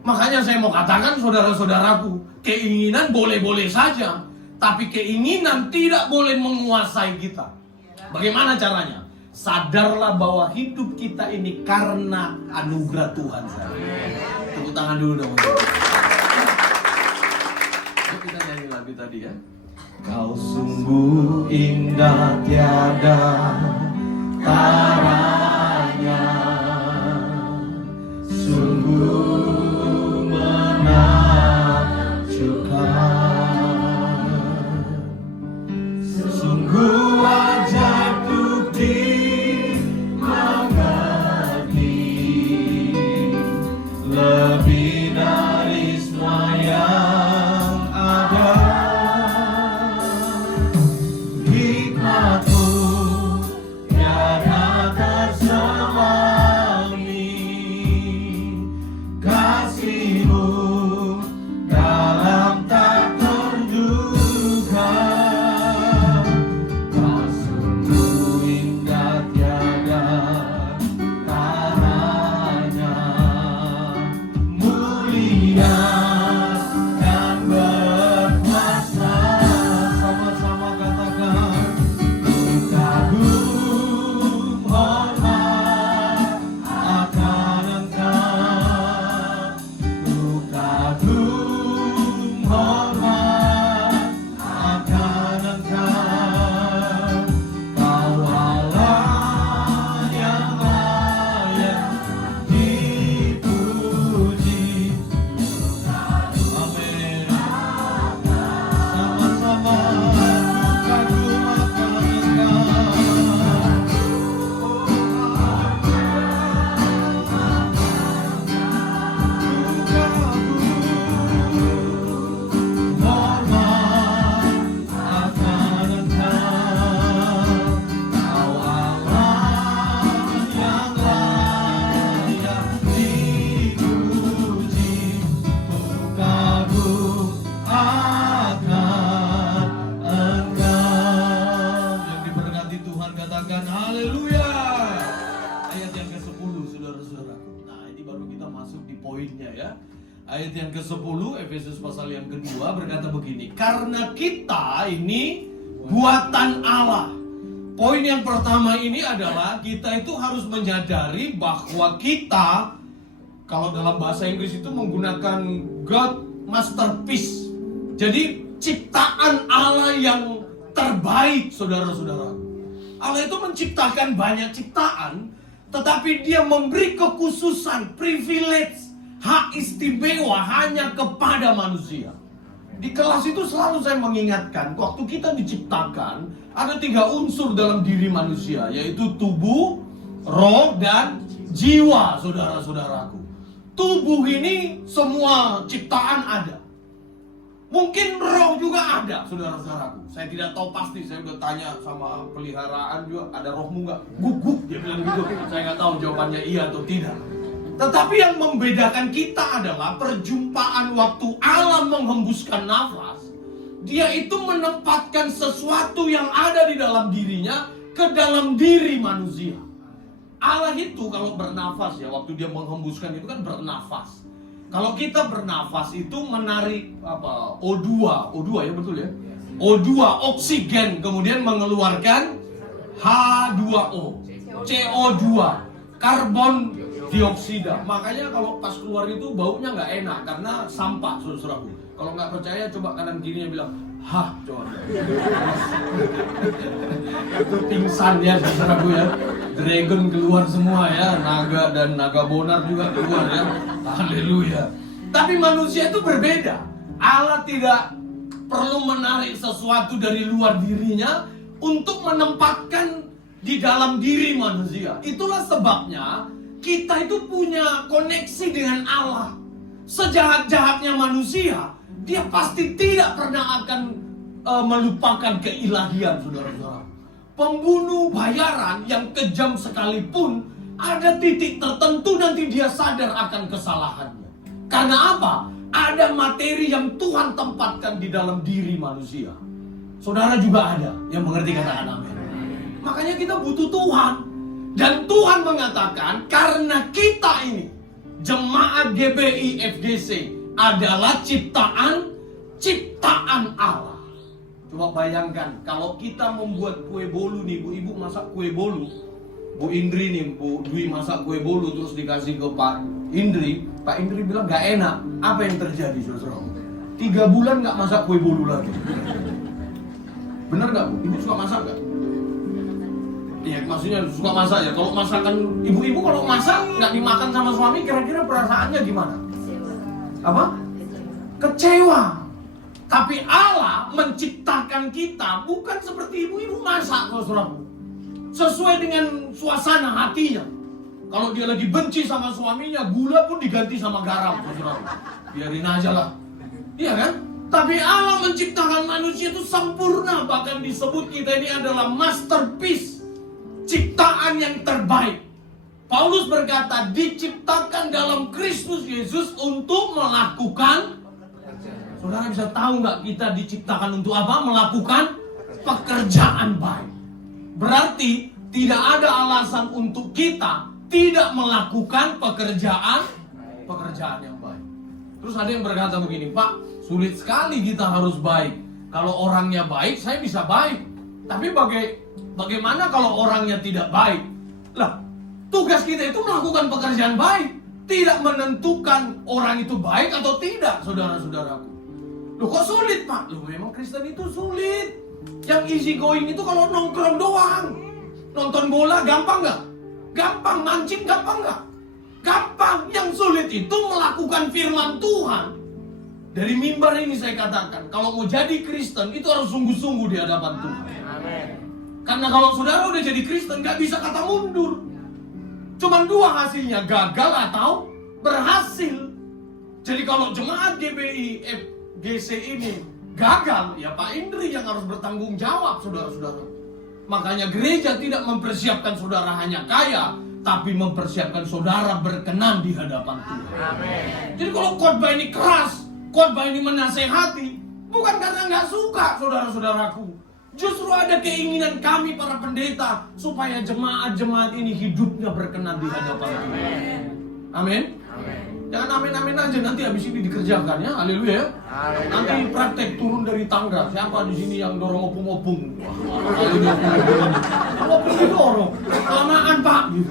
Makanya saya mau katakan saudara-saudaraku, keinginan boleh-boleh saja, tapi keinginan tidak boleh menguasai kita. Bagaimana caranya? Sadarlah bahwa hidup kita ini karena anugerah Tuhan saja. Tepuk tangan dulu dong. Kita nyanyi lagu tadi ya. Kau sungguh indah tiada taranya, sungguh menakjubkan, sungguh ajaib untuk dimengerti, lebih dari semua yang ada. Hikmatmu tiada Haleluya. Ayat yang ke-10 saudara-saudaraku. Nah, ini baru kita masuk di poinnya ya. Ayat yang ke-10 Efesus pasal yang kedua berkata begini, karena kita ini buatan Allah. Poin yang pertama ini adalah kita itu harus menyadari bahwa kita, kalau dalam bahasa Inggris itu menggunakan God masterpiece. Jadi ciptaan Allah yang terbaik, saudara-saudara. Allah itu menciptakan banyak ciptaan, tetapi Dia memberi kekhususan, privilege, hak istimewa hanya kepada manusia. Di kelas itu selalu saya mengingatkan, waktu kita diciptakan, ada 3 unsur dalam diri manusia, yaitu tubuh, roh, dan jiwa, saudara-saudaraku. Tubuh ini semua ciptaan ada. Mungkin roh juga ada, saudara-saudaraku. Saya tidak tahu pasti, saya udah tanya sama peliharaan juga, ada rohmu nggak? Guguk, dia bilang gitu. Saya nggak tahu jawabannya iya atau tidak. Tetapi yang membedakan kita adalah perjumpaan waktu Allah menghembuskan nafas. Dia itu menempatkan sesuatu yang ada di dalam dirinya ke dalam diri manusia. Allah itu kalau bernafas ya, waktu Dia menghembuskan itu kan bernafas. Kalau kita bernafas itu menarik O2 ya, betul ya? O2, oksigen, kemudian mengeluarkan H2O, CO2, karbon dioksida. Makanya kalau pas keluar itu baunya nggak enak karena sampah, saudara-saudaraku. Kalau nggak percaya coba kanan kirinya bilang, hah, coba. Itu pingsan ya, saudaraku ya. Dragon keluar semua ya, naga dan naga bonar juga keluar ya. Haleluya. Tapi manusia itu berbeda. Allah tidak perlu menarik sesuatu dari luar dirinya untuk menempatkan di dalam diri manusia. Itulah sebabnya kita itu punya koneksi dengan Allah. Sejahat-jahatnya manusia, dia pasti tidak pernah akan melupakan keilahian, saudara-saudara. Pembunuh bayaran yang kejam sekalipun, ada titik tertentu nanti dia sadar akan kesalahannya. Karena apa? Ada materi yang Tuhan tempatkan di dalam diri manusia. Saudara juga ada yang mengerti, katakan amin. Makanya kita butuh Tuhan. Dan Tuhan mengatakan karena kita ini jemaat GBI FGC adalah ciptaan Allah. Coba bayangkan kalau kita membuat kue bolu nih, Bu Ibu masak kue bolu, Bu Indri nih, Bu Dwi masak kue bolu terus dikasih ke Pak Indri bilang gak enak. Apa yang terjadi, saudara? 3 bulan gak masak kue bolu lagi. Bener gak, Bu? Ibu suka masak gak? Iya, maksudnya suka masak ya. Kalau masakan ibu-ibu kalau masak nggak dimakan sama suami, kira-kira perasaannya gimana? Apa? Kecewa. Tapi Allah menciptakan kita bukan seperti ibu-ibu masak, saudaraku. Sesuai dengan suasana hatinya. Kalau dia lagi benci sama suaminya, gula pun diganti sama garam, saudaraku. Biarin aja lah. Iya kan? Tapi Allah menciptakan manusia itu sempurna. Bahkan disebut kita ini adalah masterpiece, ciptaan yang terbaik. Paulus berkata, diciptakan dalam Kristus Yesus untuk melakukan. Saudara bisa tahu nggak kita diciptakan untuk apa? Melakukan pekerjaan baik. Berarti tidak ada alasan untuk kita tidak melakukan pekerjaan yang baik. Terus ada yang berkata begini, Pak, sulit sekali kita harus baik. Kalau orangnya baik, saya bisa baik. Tapi bagaimana kalau orangnya tidak baik? Lah, tugas kita itu melakukan pekerjaan baik, tidak menentukan orang itu baik atau tidak, saudara-saudaraku. Loh kok sulit, Pak? Loh memang Kristen itu sulit. Yang easy going itu kalau nongkrong doang. Nonton bola gampang nggak? Gampang. Mancing gampang nggak? Gampang. Yang sulit itu melakukan firman Tuhan. Dari mimbar ini saya katakan, kalau mau jadi Kristen itu harus sungguh-sungguh di hadapan Tuhan. Amen. Karena kalau saudara udah jadi Kristen nggak bisa kata mundur. Cuman 2 hasilnya, gagal atau berhasil. Jadi kalau jemaat GBI FGC ini gagal, ya Pak Indri yang harus bertanggung jawab, saudara-saudara. Makanya gereja tidak mempersiapkan saudara hanya kaya, tapi mempersiapkan saudara berkenan di hadapan Tuhan. Amen. Jadi kalau khotbah ini keras, khotbah ini menasehati, bukan karena nggak suka, saudara-saudaraku. Justru ada keinginan kami para pendeta supaya jemaat-jemaat ini hidupnya berkenan di hadapan Tuhan. Amin. Jangan amin-amin aja, nanti habis ini dikerjakan ya. Haleluya. Nanti praktek turun dari tangga. Siapa di sini yang dorong opung-opung? Opung didorong. Kelamaan Pak. Gitu.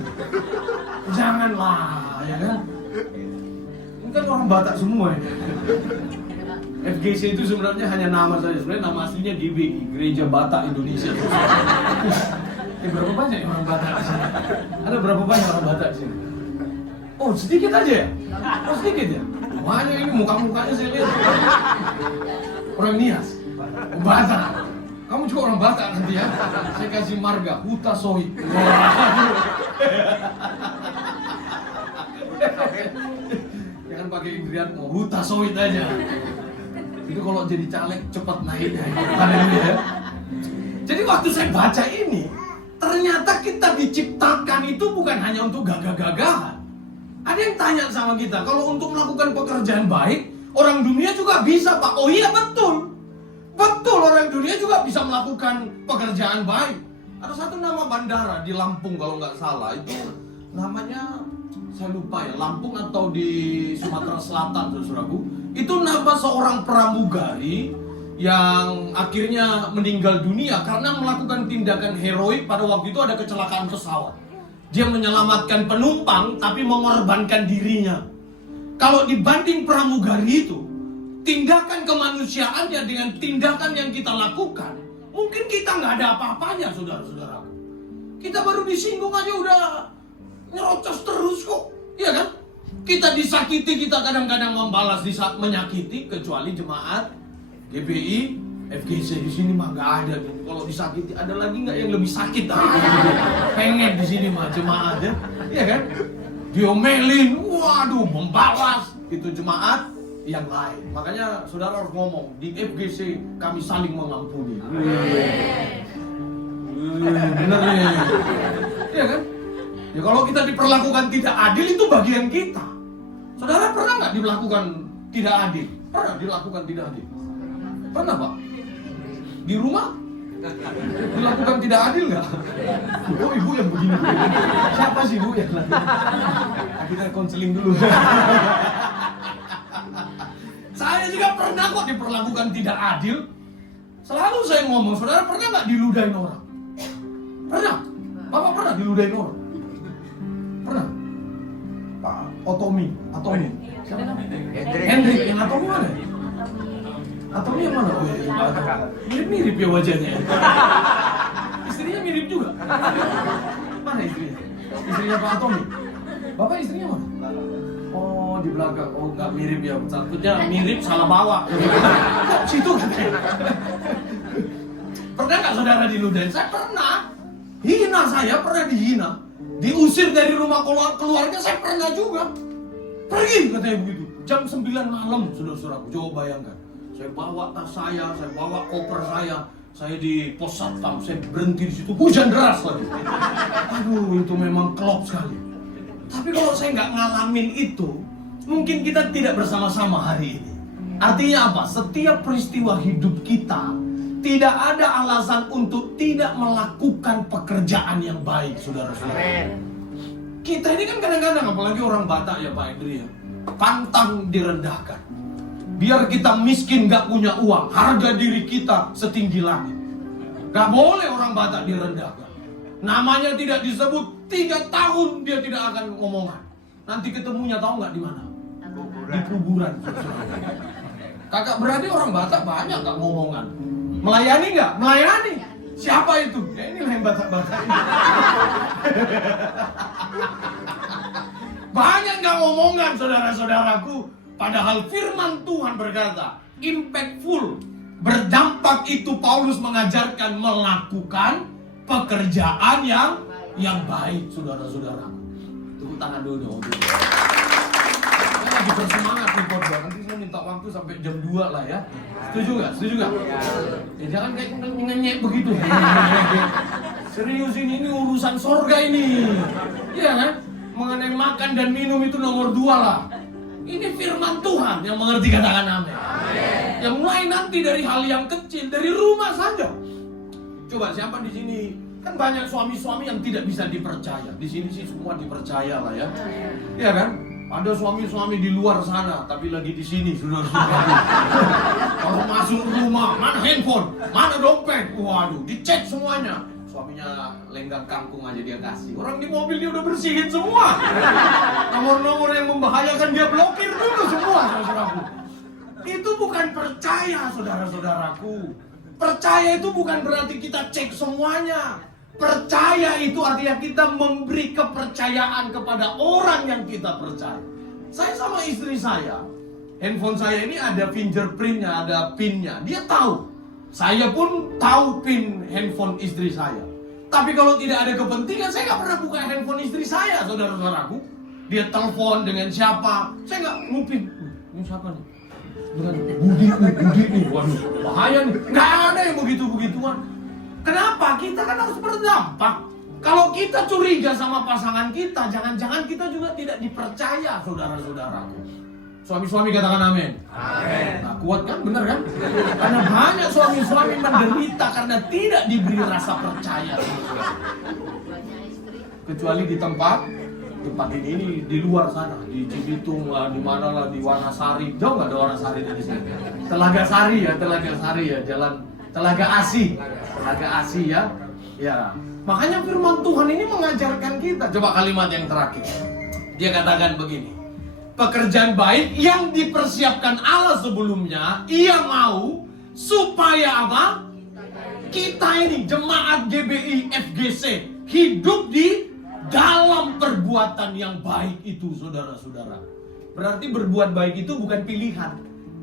Janganlah, ya kan? Ini kan orang Batak semua ya. FGC itu sebenarnya hanya nama saja. Sebenarnya nama aslinya GBI, Gereja Batak Indonesia. Berapa banyak orang Batak di sini? Ada berapa banyak orang Batak di sini? Oh, sedikit aja ya? Oh, sedikit ya? Banyak ini muka-mukanya saya lihat. Orang Nias, Batak. Kamu juga orang Batak nanti ya? Saya kasih marga, Huta Sohit. Jangan pakai Indrian, mau Huta Sohit aja. Itu kalau jadi caleg cepat naik ya. Jadi waktu saya baca ini, ternyata kita diciptakan itu bukan hanya untuk gagah-gagahan. Ada yang tanya sama kita, kalau untuk melakukan pekerjaan baik, orang dunia juga bisa Pak. Oh iya betul. Betul, orang dunia juga bisa melakukan pekerjaan baik. Ada satu nama bandara di Lampung kalau nggak salah, itu namanya saya lupa ya, Lampung atau di Sumatera Selatan, saudaraku. Itu nama seorang pramugari yang akhirnya meninggal dunia karena melakukan tindakan heroik. Pada waktu itu ada kecelakaan pesawat. Dia menyelamatkan penumpang tapi mengorbankan dirinya. Kalau dibanding pramugari itu, tindakan kemanusiaannya dengan tindakan yang kita lakukan, mungkin kita nggak ada apa-apanya, saudara-saudara. Kita baru disinggung aja udah nyerocos terus kok, iya kan? Kita disakiti, kita kadang-kadang membalas di saat menyakiti, kecuali jemaat GBI, FGC di sini mah nggak ada gitu. Kalau disakiti ada lagi nggak yang lebih sakit? Pengen di sini mah jemaat ya, iya kan? Diomelin, waduh, membalas itu jemaat yang lain. Makanya saudara harus ngomong di FGC kami saling mengampuni. Bener nih, iya kan? Ya kalau kita diperlakukan tidak adil itu bagian kita. Saudara pernah nggak dilakukan tidak adil? Pernah dilakukan tidak adil? Pernah Pak? Di rumah? Dilakukan tidak adil nggak? Oh ibu yang begini. Siapa sih ibu yang lakukan? Kita konseling dulu. Saya juga pernah kok diperlakukan tidak adil. Selalu saya ngomong, saudara pernah nggak diludahin orang? Pernah? Bapak pernah diludahin orang? Pernah? Pak Otomi. Siapa namanya? Hendrik. Yang Atomi mana? Atomi yang mana? Mirip-mirip ya wajahnya. Istrinya mirip juga. Mana istrinya? Istrinya Pak Atomi. Bapak istrinya mana? Oh di belakang. Oh nggak mirip ya. Satunya mirip salah bawa. Kok situ katanya? Pernah nggak saudara diludahin? Saya pernah. Hina saya pernah dihina. Diusir dari rumah keluarga saya pernah juga. Pergi katanya begitu. Jam 9 malam saudara-saudaraku. Coba bayangkan. Saya bawa tas saya bawa koper saya di pos satpam, saya berhenti di situ. Hujan deras lagi. Aduh, itu memang klop sekali. Tapi kalau saya nggak ngalamin itu, mungkin kita tidak bersama-sama hari ini. Artinya apa? Setiap peristiwa hidup kita tidak ada alasan untuk tidak melakukan pekerjaan yang baik, saudara-saudara. Kita ini kan kadang-kadang, apalagi orang Batak ya Pak Edri ya, pantang direndahkan. Biar kita miskin gak punya uang, harga diri kita setinggi langit. Gak boleh orang Batak direndahkan. Namanya tidak disebut, 3 tahun dia tidak akan ngomongan. Nanti ketemunya tahu gak di mana? Di kuburan. Kakak berarti orang Batak banyak gak ngomongan. Melayani nggak? Melayani. Siapa itu? Ya inilah yang Batak-Batak ini. Banyak nggak ngomongan saudara-saudaraku. Padahal firman Tuhan berkata, impactful, berdampak itu Paulus mengajarkan melakukan pekerjaan yang baik, saudara-saudaraku. Tepuk tangan dulu dong. Saya lagi bersemangat nih khotbah. Nanti saya minta waktu sampai jam 2 lah ya. Setuju gak? Setuju gak? Ya jangan kayak ngenyek begitu. Serius ini urusan sorga ini. Iya kan? Mengenai makan dan minum itu nomor 2 lah. Ini firman Tuhan, yang mengerti katakan amin. Yang mulai nanti dari hal yang kecil, dari rumah saja. Coba siapa di sini? Kan banyak suami-suami yang tidak bisa dipercaya. Di sini sih semua dipercaya lah ya. Iya kan? Ada suami-suami di luar sana, tapi lagi di sini, saudara-saudara. Kalau masuk rumah, mana handphone, mana dompet, waduh, dicek semuanya. Suaminya lenggang kangkung aja dia kasih. Orang di mobil dia udah bersihin semua. Nomor-nomor yang membahayakan dia blokir dulu semua, saudaraku. Itu bukan percaya, saudara-saudaraku. Percaya itu bukan berarti kita cek semuanya. Percaya itu artinya kita memberi kepercayaan kepada orang yang kita percaya. Saya sama istri saya, handphone saya ini ada fingerprintnya, ada pinnya. Dia tahu. Saya pun tahu pin handphone istri saya. Tapi kalau tidak ada kepentingan, saya nggak pernah buka handphone istri saya, saudara-saudaraku. Dia telepon dengan siapa, saya nggak ngupin. Ini siapa nih? Dengan Budi nih, waduh, bahaya nih. Nggak ada yang begitu-begituan. Kenapa? Kita kan harus berdampak. Kalau kita curiga sama pasangan kita, jangan-jangan kita juga tidak dipercaya, saudara-saudaraku. Suami-suami katakan amin. Amin. Nah, kuat kan? Benar kan? Karena banyak suami-suami menderita karena tidak diberi rasa percaya. Kecuali di tempat ini di luar sana, di Cibitung lah, di mana lah, di Wanasari. Jauh nggak ada Wanasari dari sini? Telaga Sari ya, jalan Telaga Asih ya. Ya. Makanya firman Tuhan ini mengajarkan kita. Coba kalimat yang terakhir. Dia katakan begini. Pekerjaan baik yang dipersiapkan Allah sebelumnya, Ia mau supaya apa? Kita ini jemaat GBI FGC hidup di dalam perbuatan yang baik itu, saudara-saudara. Berarti berbuat baik itu bukan pilihan,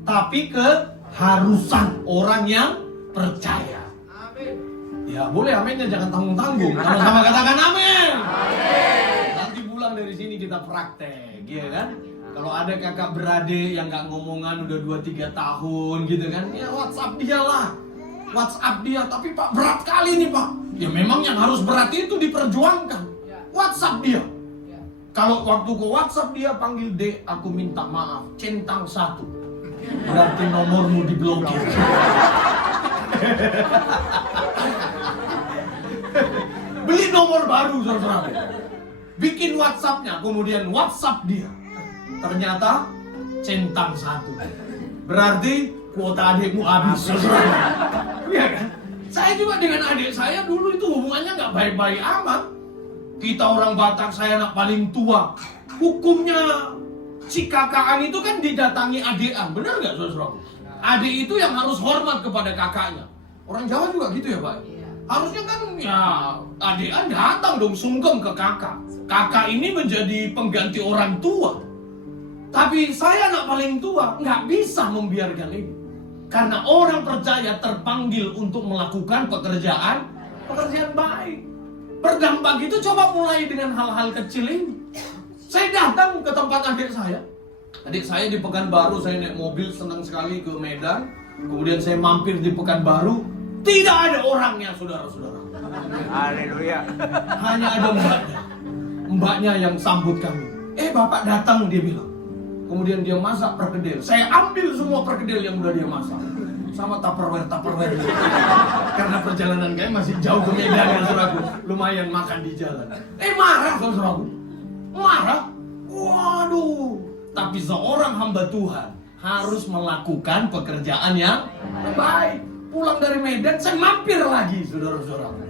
tapi keharusan orang yang percaya. Amin. Ya boleh aminnya jangan tanggung-tanggung. Sama-sama katakan amin. Amin. Nanti pulang dari sini kita praktek, ya kan? Kalau ada kakak beradik yang gak ngomongan udah 2-3 tahun gitu kan, ya WhatsApp dia lah. WhatsApp dia, tapi Pak berat kali nih Pak. Ya memang yang harus berat itu diperjuangkan. WhatsApp dia. Kalau waktu ke WhatsApp dia panggil Dek, aku minta maaf, centang 1. Berarti nomormu diblokir. Beli nomor baru, saudara. Bikin WhatsAppnya, kemudian WhatsApp dia. Ternyata centang 1. Berarti kuota adikmu habis, saudara. Iya kan? Saya juga dengan adik saya dulu itu hubungannya nggak baik-baik amat. Kita orang Batak, saya anak paling tua. Hukumnya si kakaan itu kan didatangi adean, benar nggak saudara? Adik itu yang harus hormat kepada kakaknya. Orang Jawa juga gitu ya Pak? Harusnya kan ya adean datang dong sungkem ke kakak. Kakak ini menjadi pengganti orang tua. Tapi saya anak paling tua, nggak bisa membiarkan ini. Karena orang percaya terpanggil untuk melakukan pekerjaan baik. Berdampak itu coba mulai dengan hal-hal kecil ini. Saya datang ke tempat adik saya. Adik saya di Pekanbaru, saya naik mobil senang sekali ke Medan. Kemudian saya mampir di Pekanbaru. Tidak ada orangnya, saudara-saudara. Haleluya. Hanya ada mbaknya. Mbaknya yang sambut kami. Bapak datang, dia bilang. Kemudian dia masak perkedel. Saya ambil semua perkedel yang udah dia masak. Sama tupperware gitu. Karena perjalanan kayaknya masih jauh ke Medan ya saudaraku. Lumayan makan di jalan. Marah saudaraku. Marah. Waduh. Tapi seorang hamba Tuhan harus melakukan pekerjaan yang baik. Pulang dari Medan saya mampir lagi saudara-saudara.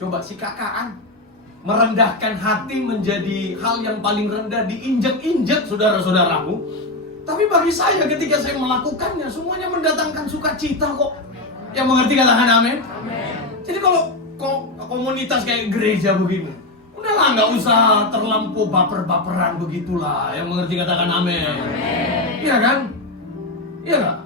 Coba si kakaan merendahkan hati menjadi hal yang paling rendah, diinjak-injak saudara-saudaraku. Tapi bagi saya ketika saya melakukannya, semuanya mendatangkan sukacita kok. Yang mengerti katakan amin. Jadi kalau komunitas kayak gereja begini, udahlah nggak usah terlampau baper-baperan begitulah. Yang mengerti katakan amin. Iya kan? Iya nggak?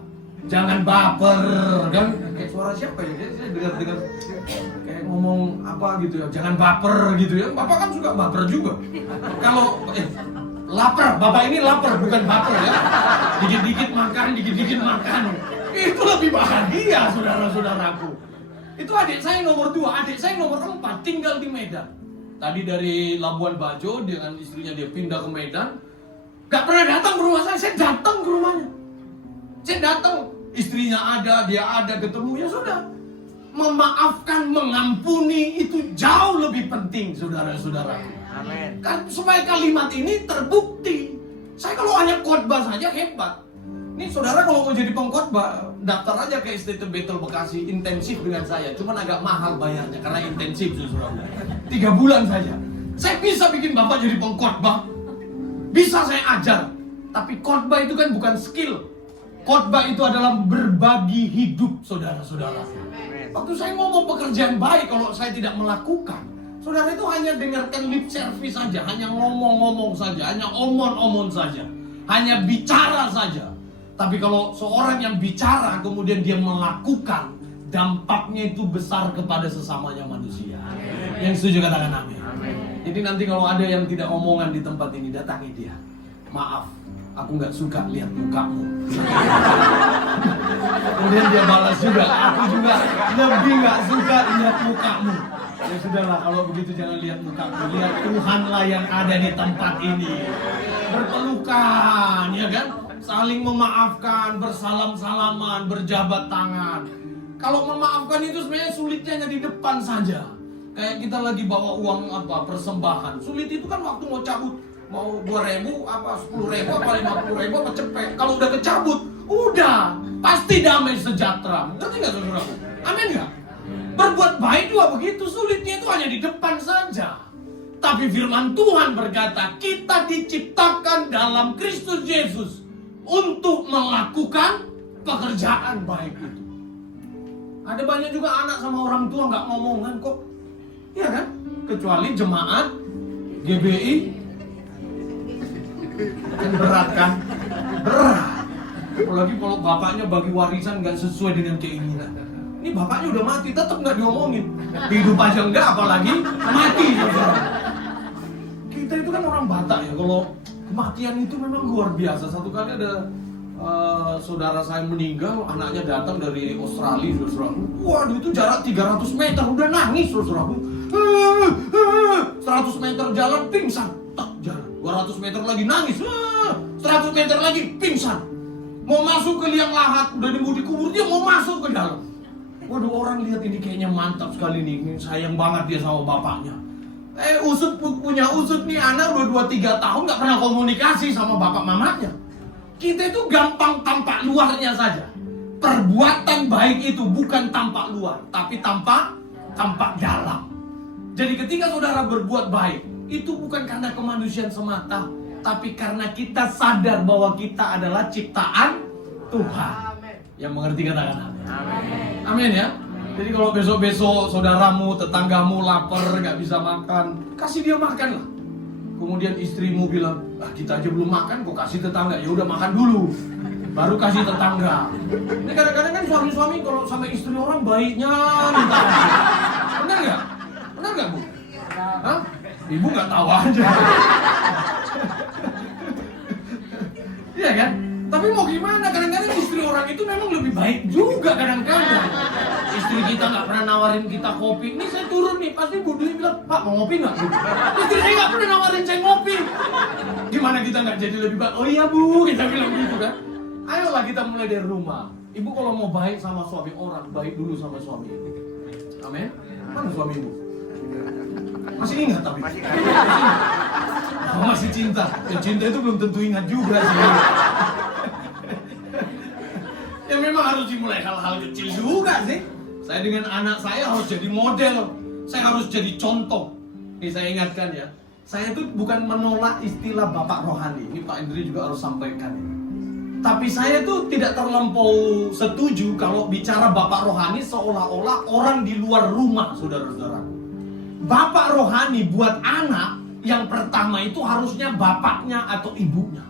Jangan baper kan? Kayak suara siapa ya? Saya dengar kayak ngomong apa gitu ya. Jangan baper gitu ya. Bapak kan suka baper juga. Kalau lapar, Bapak ini lapar bukan baper ya. Dikit-dikit makan. Itu lebih bahagia saudara-saudaraku. Itu adik saya nomor 2, adik saya nomor 4 tinggal di Medan. Tadi dari Labuan Bajo dengan istrinya dia pindah ke Medan. Gak pernah datang ke rumah saya datang ke rumahnya. Saya datang, istrinya ada, dia ada, ketemu, ya sudah. memaafkan, mengampuni itu jauh lebih penting, saudara-saudara. Amin. Kan supaya kalimat ini terbukti. Saya kalau hanya khotbah saja hebat. Nih saudara kalau mau jadi pengkhotbah, daftar aja ke STT Betel Bekasi, intensif dengan saya. Cuman agak mahal bayarnya karena intensif, saudara. 3 bulan saja. Saya bisa bikin Bapak jadi pengkhotbah. Bisa saya ajar. Tapi khotbah itu kan bukan skill. Khotbah itu adalah berbagi hidup, saudara-saudara. Waktu saya ngomong pekerjaan baik, kalau saya tidak melakukan, saudara itu hanya dengarkan lip service saja, hanya ngomong-ngomong saja, hanya omong-omong saja, hanya bicara saja. Tapi kalau seorang yang bicara kemudian dia melakukan, dampaknya itu besar kepada sesamanya manusia. Yang setuju katakan amin. Jadi nanti kalau ada yang tidak omongan di tempat ini, datangi dia. Maaf, aku nggak suka lihat mukamu. Kemudian dia balas juga, aku juga lebih nggak suka lihat mukamu. Ya sudahlah, kalau begitu jangan lihat mukamu, lihat Tuhanlah yang ada di tempat ini. Berpelukan, ya kan? Saling memaafkan, bersalam-salaman, berjabat tangan. Kalau memaafkan itu sebenarnya sulitnya hanya di depan saja. Kayak kita lagi bawa uang persembahan. Sulit itu kan waktu mau cabut, mau 2.000 apa 10.000 apa 50.000 apa cepet. Kalau udah kecabut, udah pasti damai sejahtera. Ngerti nggak saudaraku? Amin nggak? Berbuat baik juga begitu, sulitnya itu hanya di depan saja. Tapi firman Tuhan berkata, kita diciptakan dalam Kristus Yesus untuk melakukan pekerjaan baik itu. Ada banyak juga anak sama orang tua nggak ngomongan kok, ya kan? Kecuali jemaat GBI, kan berat kan? Berat. Apalagi kalau bapaknya bagi warisan nggak sesuai dengan keinginan. Ini bapaknya udah mati, tetap nggak diomongin. Hidup aja enggak, apalagi mati. Kita itu kan orang Batak ya, kalau kematian itu memang luar biasa. Satu kali ada saudara saya meninggal, anaknya datang dari Australia, saudaraku. Waduh, itu jarak 300 meter, udah nangis, saudaraku. 100 meter jalan, pingsan. Tak jalan. 200 meter lagi nangis. 100 meter lagi, pingsan. Mau masuk ke liang lahat, udah mau dikubur, dia mau masuk ke dalam. Waduh, orang lihat ini kayaknya mantap sekali nih, sayang banget dia sama bapaknya. Usut punya usut nih, anak udah 2-3 tahun gak pernah komunikasi sama bapak mamanya. Kita itu gampang tampak luarnya saja. Perbuatan baik itu bukan tampak luar, tapi tampak dalam. Jadi ketika saudara berbuat baik, itu bukan karena kemanusiaan semata, tapi karena kita sadar bahwa kita adalah ciptaan Tuhan. Yang mengerti katakan amin. Amin ya. Jadi kalau besok-besok saudaramu, tetanggamu lapar, gak bisa makan, kasih dia makan lah. Kemudian istrimu bilang, kita aja belum makan, kok kasih tetangga? Ya udah makan dulu, baru kasih tetangga. Ini kadang-kadang kan suami-suami kalau sama istri orang baiknya minta ampun. Benar nggak? Benar nggak, Bu? Hah? Ibu nggak tahu aja. Iya kan? Tapi mau gimana? Kadang-kadang istri orang itu memang lebih baik juga kadang-kadang. Istri kita nggak pernah nawarin kita kopi. Ini saya turun nih, pasti Bu Dwi bilang, Pak mau ngopi nggak? Istri saya nggak pernah nawarin saya ngopi. Gimana kita nggak jadi lebih baik? Oh iya Bu, kita bilang gitu kan. Ayolah kita mulai dari rumah. Ibu kalau mau baik sama suami orang, baik dulu sama suami. Amin. Mana suami ibu? Masih ingat tapi? Masih cinta. Ya cinta itu belum tentu ingat juga sih. Ya memang harus dimulai hal-hal kecil juga sih. Saya dengan anak saya harus jadi model. Saya harus jadi contoh. Nih saya ingatkan ya. Saya itu bukan menolak istilah bapak rohani. Ini Pak Indri juga harus sampaikan ya. Tapi saya tuh tidak terlampau setuju kalau bicara bapak rohani seolah-olah orang di luar rumah, saudara-saudara. Bapak rohani buat anak yang pertama itu harusnya bapaknya atau ibunya.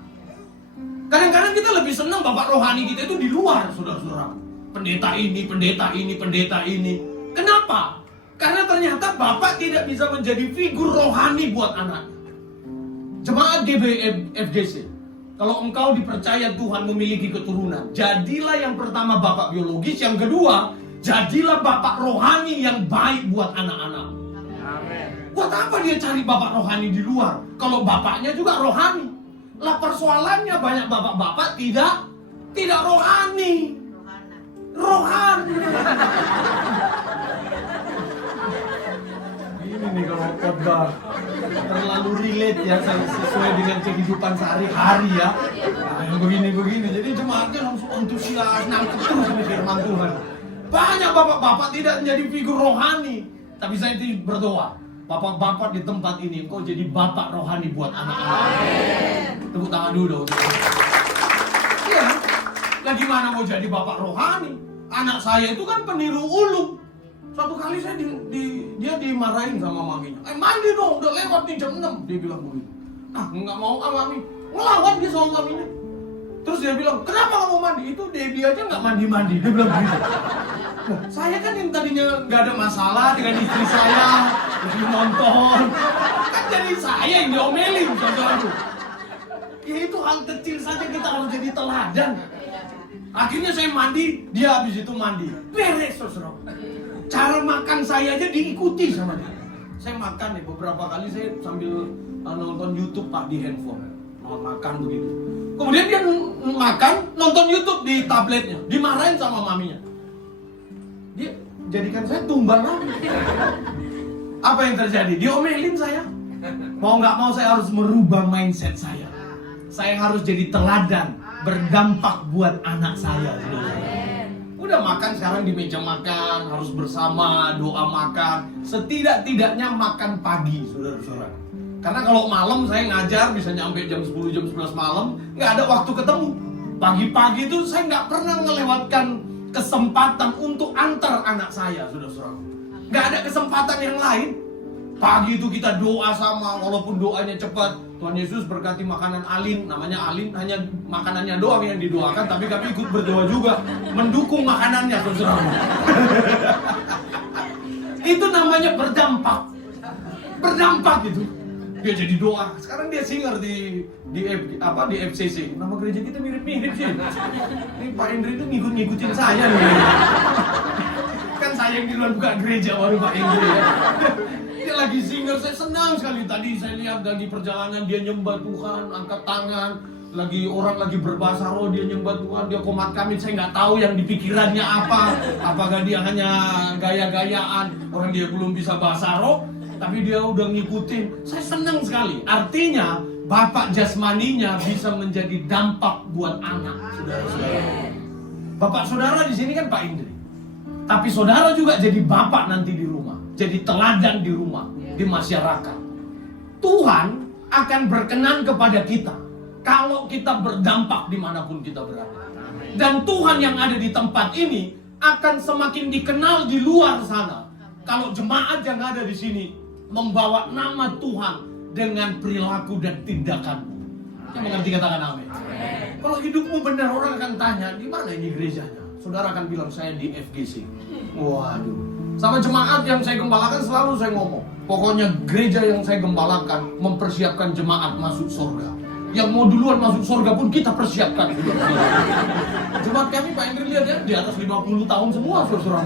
Kadang-kadang kita lebih senang bapak rohani kita itu di luar, saudara-saudara. Pendeta ini, pendeta ini, pendeta ini. Kenapa? Karena ternyata bapak tidak bisa menjadi figur rohani buat anaknya. Jemaat GBFGC, kalau engkau dipercaya Tuhan memiliki keturunan, jadilah yang pertama bapak biologis, yang kedua, jadilah bapak rohani yang baik buat anak-anak. Buat apa dia cari bapak rohani di luar? Kalau bapaknya juga rohani. Lah persoalannya banyak bapak-bapak tidak rohani. Rohani. ini nih kalau khotbah terlalu relate ya, sesuai dengan kehidupan sehari-hari ya. Nah, yang begini-begini, jadi jemaatnya langsung antusias, nangkep terus nih firman Tuhan. Banyak bapak-bapak tidak menjadi figur rohani, tapi saya itu berdoa, bapak-bapak di tempat ini, engkau jadi bapak rohani buat anak-anak. Tepuk tangan dulu dong. Iya, lah gimana mau jadi bapak rohani? Anak saya itu kan peniru ulung. Suatu kali saya dia dimarahin sama maminya. Mandi dong, udah lewat nih jam 6. Dia bilang begitu. Ah, nggak mau mami. Ngelawan dia sama maminya. Terus dia bilang, kenapa nggak mau mandi? Itu dia aja nggak mandi-mandi. Dia bilang begitu. Nah, saya kan yang tadinya nggak ada masalah dengan istri saya, lagi nonton. Kan jadi saya yang diomelin, saudaraku. Ya itu hal kecil saja kita harus jadi teladan. Akhirnya saya mandi, dia habis itu mandi. Beres, saudara. Cara makan saya aja diikuti sama dia. Saya makan nih, beberapa kali saya sambil nonton YouTube Pak di handphone. Makan begitu. Kemudian dia makan, nonton YouTube di tabletnya. Dimarahin sama maminya. Dia jadikan saya tumbal lagi. Apa yang terjadi? Diomelin saya. Mau nggak mau saya harus merubah mindset saya. Saya harus jadi teladan, berdampak buat anak saya. Udah makan sekarang di meja makan, harus bersama, doa makan. Setidak-tidaknya makan pagi, saudara-saudara. Karena kalau malam saya ngajar bisa nyampe jam 10, jam 11 malam, nggak ada waktu ketemu. Pagi-pagi itu saya nggak pernah melewatkan kesempatan untuk antar anak saya, saudara-saudara. Nggak ada kesempatan yang lain. Pagi itu kita doa sama, walaupun doanya cepat. Tuhan Yesus berkati makanan Alin, namanya Alin, hanya makanannya doang yang didoakan, tapi kami ikut berdoa juga, mendukung makanannya, saudara. Itu namanya berdampak. Berdampak itu. Dia jadi doa. Sekarang dia singer di FCC. Nama gereja kita mirip-mirip sih. Ini Pak Indri itu ngikut-ngikutin saya nih. Kan saya yang duluan buka gereja baru Pak Indri ya. Dia lagi singer, saya senang sekali. Tadi saya lihat lagi perjalanan dia nyembah Tuhan, angkat tangan. Orang lagi berbahasa roh, dia nyembah Tuhan, dia komat kami. Saya nggak tahu yang dipikirannya apa. Apakah dia hanya gaya-gayaan, orang dia belum bisa bahasa roh, tapi dia udah ngikutin. Saya senang sekali. Artinya bapak jasmaninya bisa menjadi dampak buat anak, saudara-saudara. Bapak saudara di sini kan Pak Indri. Tapi saudara juga jadi bapak nanti di rumah, jadi teladan di rumah, di masyarakat. Tuhan akan berkenan kepada kita kalau kita berdampak dimanapun kita berada. Dan Tuhan yang ada di tempat ini akan semakin dikenal di luar sana kalau jemaat yang ada di sini membawa nama Tuhan dengan perilaku dan tindakanmu. Yang mengerti katakan amin. Kalau hidupmu benar, orang akan tanya, di mana ini gerejanya? Saudara akan bilang, saya di FGC. Waduh. Sama jemaat yang saya gembalakan selalu saya ngomong, pokoknya gereja yang saya gembalakan mempersiapkan jemaat masuk surga. Yang mau duluan masuk surga pun kita persiapkan. Jemaat kami Pak Indri lihat ya, di atas 50 tahun semua, saudara.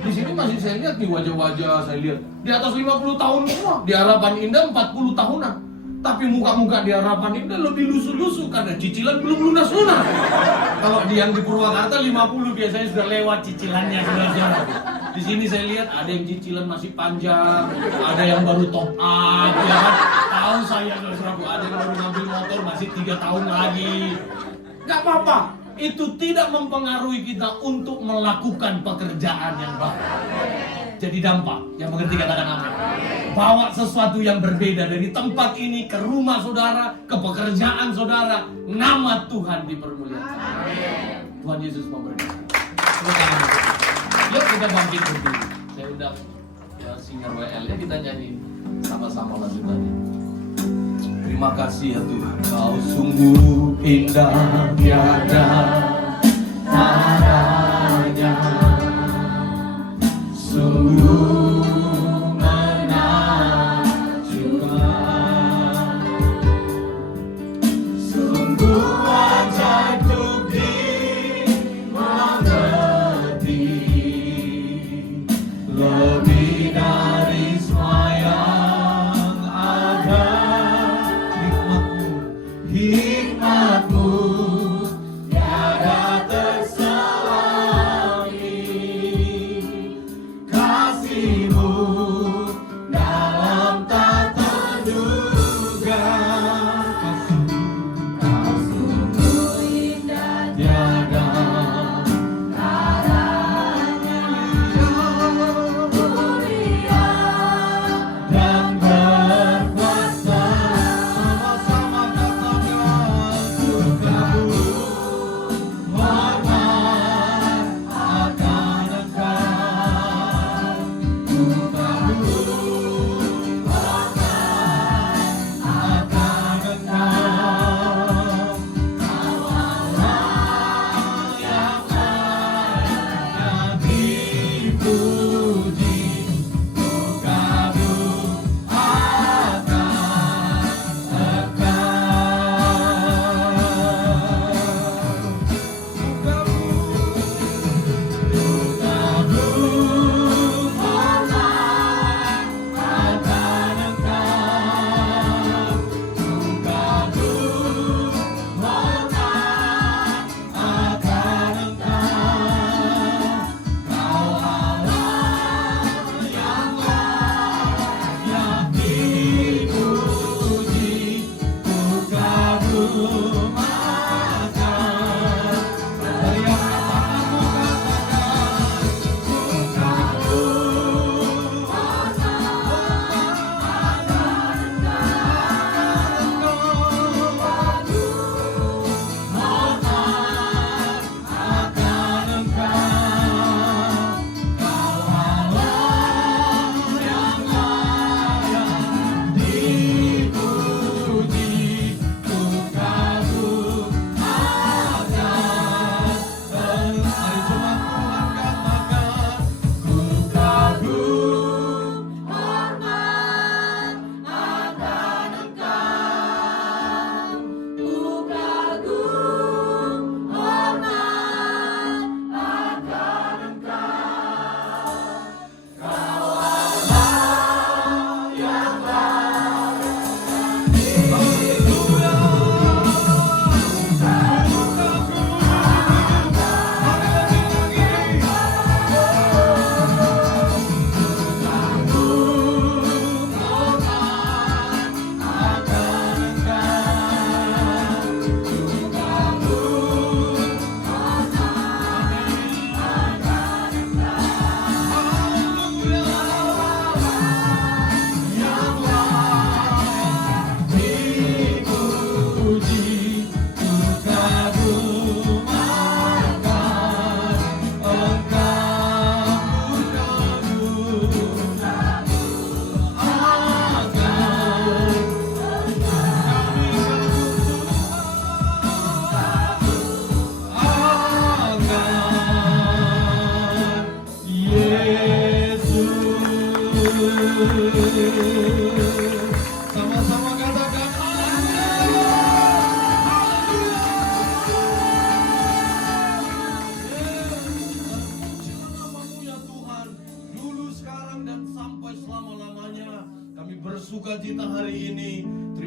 Di sini masih saya lihat nih wajah-wajah, saya lihat di atas 50 tahun semua. Di Harapan Indah 40 tahunan. Tapi muka-muka di Harapan Indah lebih lusuh-lusuh karena cicilan belum lunas-lunas. Kalau di yang di Purwakarta 50 biasanya sudah lewat cicilannya, saudara-saudara. Di sini saya lihat ada yang cicilan masih panjang, ada yang baru top up, ya kan? Tahu saya, saudara, ada yang baru ngambil motor masih 3 tahun lagi. Gak apa-apa. Itu tidak mempengaruhi kita untuk melakukan pekerjaan yang baik. Jadi dampak, yang mengerti katakan amin. Bawa sesuatu yang berbeda dari tempat ini ke rumah saudara, ke pekerjaan saudara. Nama Tuhan dipermuliakan. Tuhan Yesus memberkati. Yuk kita bangkit berdiri. Saya undang ya, singer WL-nya, kita nyanyi sama-sama lagu tadi. Terima kasih ya Tuhan, Kau sungguh indah tiada taranya, sungguh menakjubkan, sungguh ajaib untuk dimengerti, lebih dari semua yang ada. Hikmatmu tiada terselami, kasih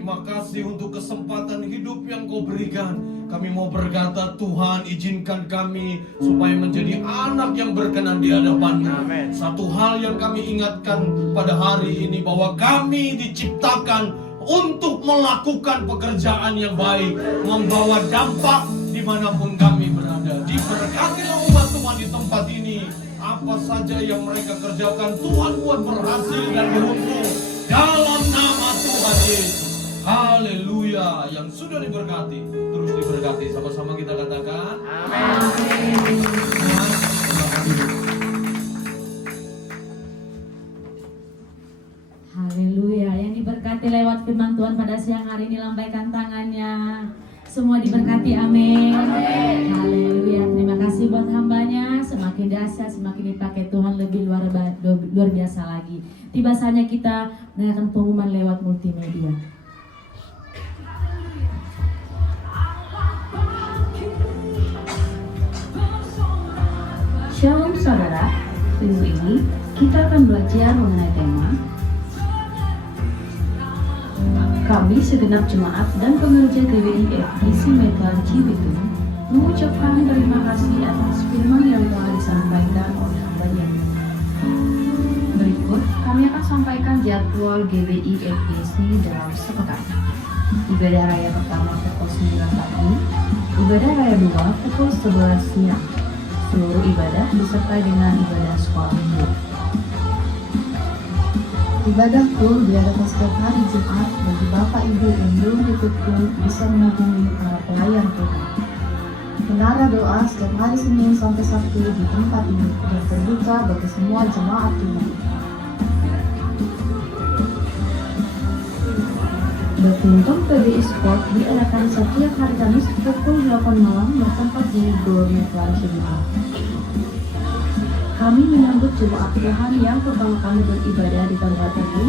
terima kasih untuk kesempatan hidup yang Kau berikan. Kami mau berkata, Tuhan izinkan kami supaya menjadi anak yang berkenan di hadapan-Mu. Satu hal yang kami ingatkan pada hari ini, bahwa kami diciptakan untuk melakukan pekerjaan yang baik, membawa dampak dimanapun kami berada. Diberkatilah umat Tuhan di tempat ini. Apa saja yang mereka kerjakan, Tuhan buat berhasil dan beruntung dalam nama Tuhan Yesus. Haleluya. Yang sudah diberkati terus diberkati. Sama-sama kita katakan amin. Haleluya. Yang diberkati lewat firman Tuhan pada siang hari ini, lambaikan tangannya. Semua diberkati, amin. Haleluya. Terima kasih buat hambanya. Semakin dahsyat, semakin dipakai Tuhan lebih luar biasa lagi. Tiba saatnya kita mendengarkan pengumuman lewat multimedia. Shalom saudara, minggu ini kita akan belajar mengenai tema kami segenap jemaat dan pengerja GBI FGC Medan Cibitung mengucapkan terima kasih atas firman yang telah disampaikan oleh hambanya. Berikut kami akan sampaikan jadwal GBI FGC dalam sepekan. Ibadah raya pertama pukul 9 pagi, ibadah raya 2 pukul 11 siang. Seluruh ibadah disertai dengan ibadah sekolah minggu. Ibadah full diadakan setiap hari Jumat bagi Bapak Ibu yang belum ikut pun bisa menghubungi para pelayan Tuhan. Menara doa setiap hari Senin sampai Sabtu di tempat ini dan terbuka bagi semua jemaat Tuhan. Badminton PBI Sport diadakan setiap hari Kamis pukul 8 malam bertempat di Gloria Clara Cibitung. Kami menyambut jemaat Tuhan yang pertama kali beribadah di tempat ini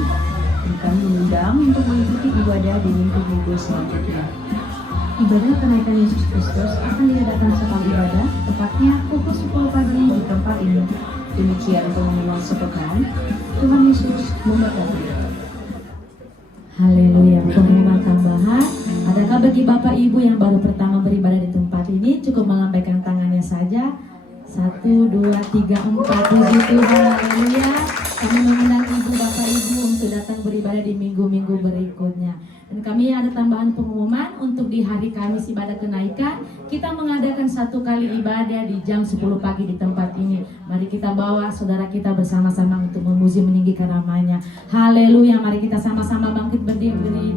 dan kami mengundang untuk mengikuti ibadah di minggu-minggu selanjutnya. Ibadah kenaikan Yesus Kristus akan diadakan sekali ibadah, tepatnya pukul 10 pagi di tempat ini. Demikian pengumuman sepekan. Tuhan Yesus memberkati. Haleluya. Pengumuman tambahan, adakah bagi Bapak Ibu yang baru pertama beribadah di tempat ini, cukup melambaikan tangannya saja. 1, 2, 3, 4, puji Tuhan. Haleluya. Kami mengundang Ibu Bapak Ibu untuk datang beribadah di minggu-minggu berikutnya. Dan kami ada tambahan pengumuman untuk di hari Kamis ibadah kenaikan. Kita mengadakan 1 kali ibadah di jam 10 pagi di tempat ini. Mari kita bawa saudara kita bersama-sama untuk memuji meninggikan namanya. Haleluya. Mari kita sama-sama bangkit berdiri.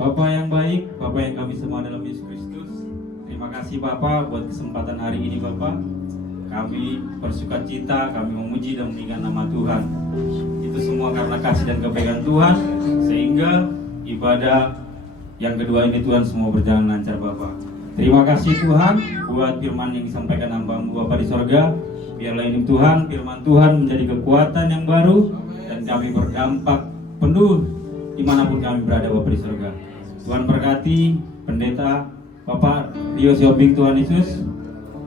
Bapa yang baik, Bapa yang kami semua dalam Yesus Kristus, terima kasih Bapa buat kesempatan hari ini Bapa. Kami bersuka cita, kami memuji dan meninggikan nama Tuhan. Itu semua karena kasih dan kebaikan Tuhan, sehingga ibadah yang kedua ini Tuhan semua berjalan lancar Bapa. Terima kasih Tuhan buat firman yang disampaikan hamba-Mu Bapa di sorga. Biarlah ini Tuhan, firman Tuhan menjadi kekuatan yang baru dan kami berdampak penuh dimanapun kami berada Bapa di sorga. Tuhan berkati pendeta Bapak Rio Siobing Tuhan Yesus.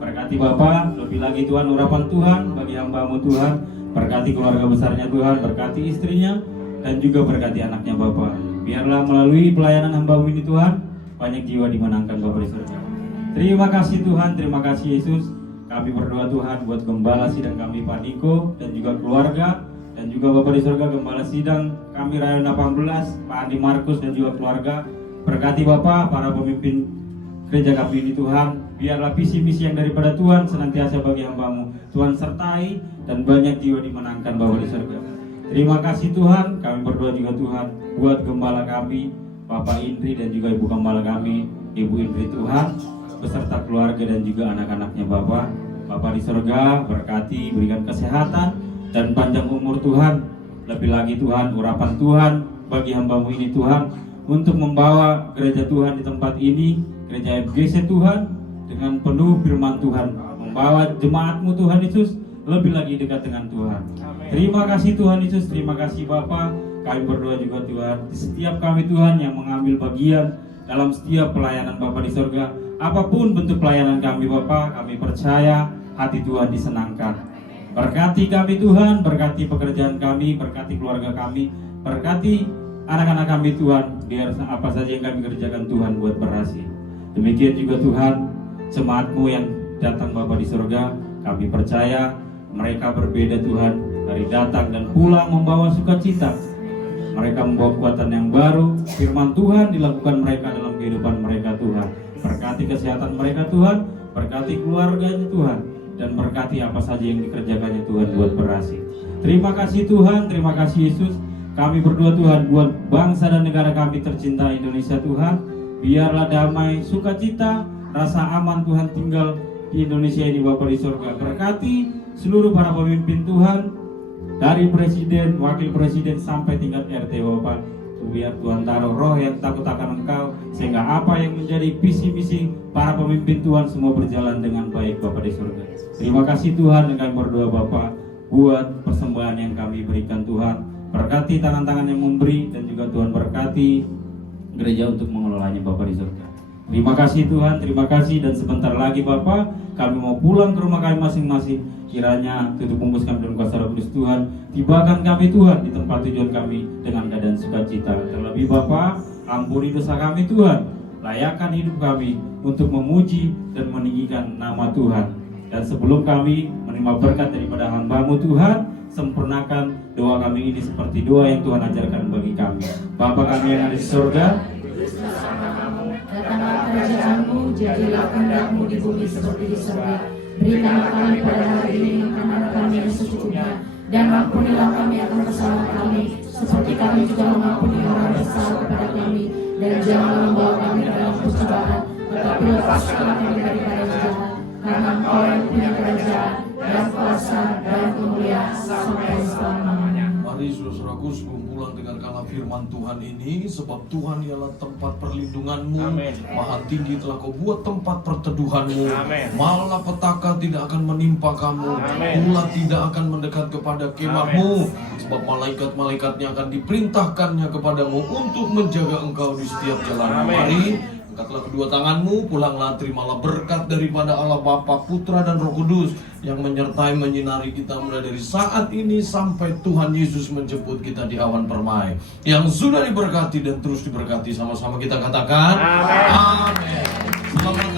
Berkati Bapak, lebih lagi Tuhan urapan Tuhan bagi hamba-Mu Tuhan. Berkati keluarga besarnya Tuhan, berkati istrinya dan juga berkati anaknya Bapak. Biarlah melalui pelayanan hamba-Mu ini Tuhan, banyak jiwa dimenangkan Bapak di surga. Terima kasih Tuhan, terima kasih Yesus. Kami berdoa Tuhan buat gembala sidang kami Pak Niko dan juga keluarga, dan juga Bapak di surga gembala sidang kami Rayon 18 Pak Andi Markus dan juga keluarga. Berkati Bapak, para pemimpin gereja kami ini Tuhan. Biarlah visi misi yang daripada Tuhan senantiasa bagi hamba-Mu Tuhan sertai dan banyak jiwa dimenangkan Bapak di surga. Terima kasih Tuhan. Kami berdoa juga Tuhan buat gembala kami Bapak Indri dan juga Ibu Gembala kami Ibu Indri Tuhan beserta keluarga dan juga anak-anaknya Bapak. Bapak di surga berkati, berikan kesehatan dan panjang umur Tuhan. Lebih lagi Tuhan, urapan Tuhan bagi hamba-Mu ini Tuhan untuk membawa gereja Tuhan di tempat ini, gereja FGC Tuhan dengan penuh firman Tuhan, membawa jemaat-Mu Tuhan Yesus lebih lagi dekat dengan Tuhan. Terima kasih Tuhan Yesus, terima kasih Bapak. Kami berdoa juga Tuhan, di setiap kami Tuhan yang mengambil bagian dalam setiap pelayanan Bapa di surga, apapun bentuk pelayanan kami Bapa, kami percaya hati Tuhan disenangkan. Berkati kami Tuhan, berkati pekerjaan kami, berkati keluarga kami, berkati anak-anak kami Tuhan, biar apa saja yang kami kerjakan Tuhan buat berhasil. Demikian juga Tuhan, jemaat-Mu yang datang Bapa di surga, kami percaya mereka berbeda Tuhan, dari datang dan pulang membawa sukacita. Mereka membawa kekuatan yang baru, firman Tuhan dilakukan mereka dalam kehidupan mereka Tuhan. Berkati kesehatan mereka Tuhan, berkati keluarganya Tuhan, dan berkati apa saja yang dikerjakannya Tuhan buat berhasil. Terima kasih Tuhan, terima kasih Yesus. Kami berdoa Tuhan buat bangsa dan negara kami tercinta Indonesia Tuhan. Biarlah damai, sukacita, rasa aman Tuhan tinggal di Indonesia ini Bapa di surga. Berkati seluruh para pemimpin Tuhan, dari presiden, wakil presiden sampai tingkat RT Bapak. Biar Tuhan taruh roh yang takut akan Engkau, sehingga apa yang menjadi visi misi para pemimpin Tuhan semua berjalan dengan baik Bapak di surga. Terima kasih Tuhan, dan kami berdoa Bapak buat persembahan yang kami berikan Tuhan. Berkati tangan-tangan yang memberi, dan juga Tuhan berkati gereja untuk mengelolanya Bapak di surga. Terima kasih Tuhan, terima kasih, dan sebentar lagi Bapak kami mau pulang ke rumah kami masing-masing. Kiranya tutup bungkus kami dalam kuasa Roh Kudus Tuhan, tibakan kami Tuhan di tempat tujuan kami dengan keadaan sukacita. Terlebih Bapa, ampuni dosa kami Tuhan, layakkan hidup kami untuk memuji dan meninggikan nama Tuhan. Dan sebelum kami menerima berkat daripada hamba-Mu Tuhan, sempurnakan doa kami ini seperti doa yang Tuhan ajarkan bagi kami. Bapa kami yang ada di surga, datanglah kerajaan-Mu, jadilah kehendak-Mu di bumi seperti di surga. Berikanlah kami pada hari ini makanan kami yang secukupnya, dan ampunilah kami akan kesalahan kami, seperti kami juga mengampuni orang yang bersalah kepada kami. Dan janganlah membawa kami ke dalam pencobaan, tetapi lepaskanlah kami daripada yang jahat. Karena Engkau yang punya kerajaan, dan kuasa, dan kemuliaan sampai selamanya. Mari saudaraku sebelum pulang dengarkanlah firman Tuhan ini, sebab Tuhan ialah tempat perlindunganmu. Maha tinggi telah Kau buat tempat perteduhanmu. Malapetaka tidak akan menimpa kamu. Ulat tidak akan mendekat kepada kemahmu, sebab malaikat-malaikatnya akan diperintahkannya kepadamu untuk menjaga engkau di setiap jalan. Mari angkatlah kedua tanganmu, pulanglah, terimalah berkat daripada Allah Bapa, Putra dan Roh Kudus yang menyertai menyinari kita mulai dari saat ini sampai Tuhan Yesus menjemput kita di awan permai. Yang sudah diberkati dan terus diberkati, sama-sama kita katakan amin. Selamat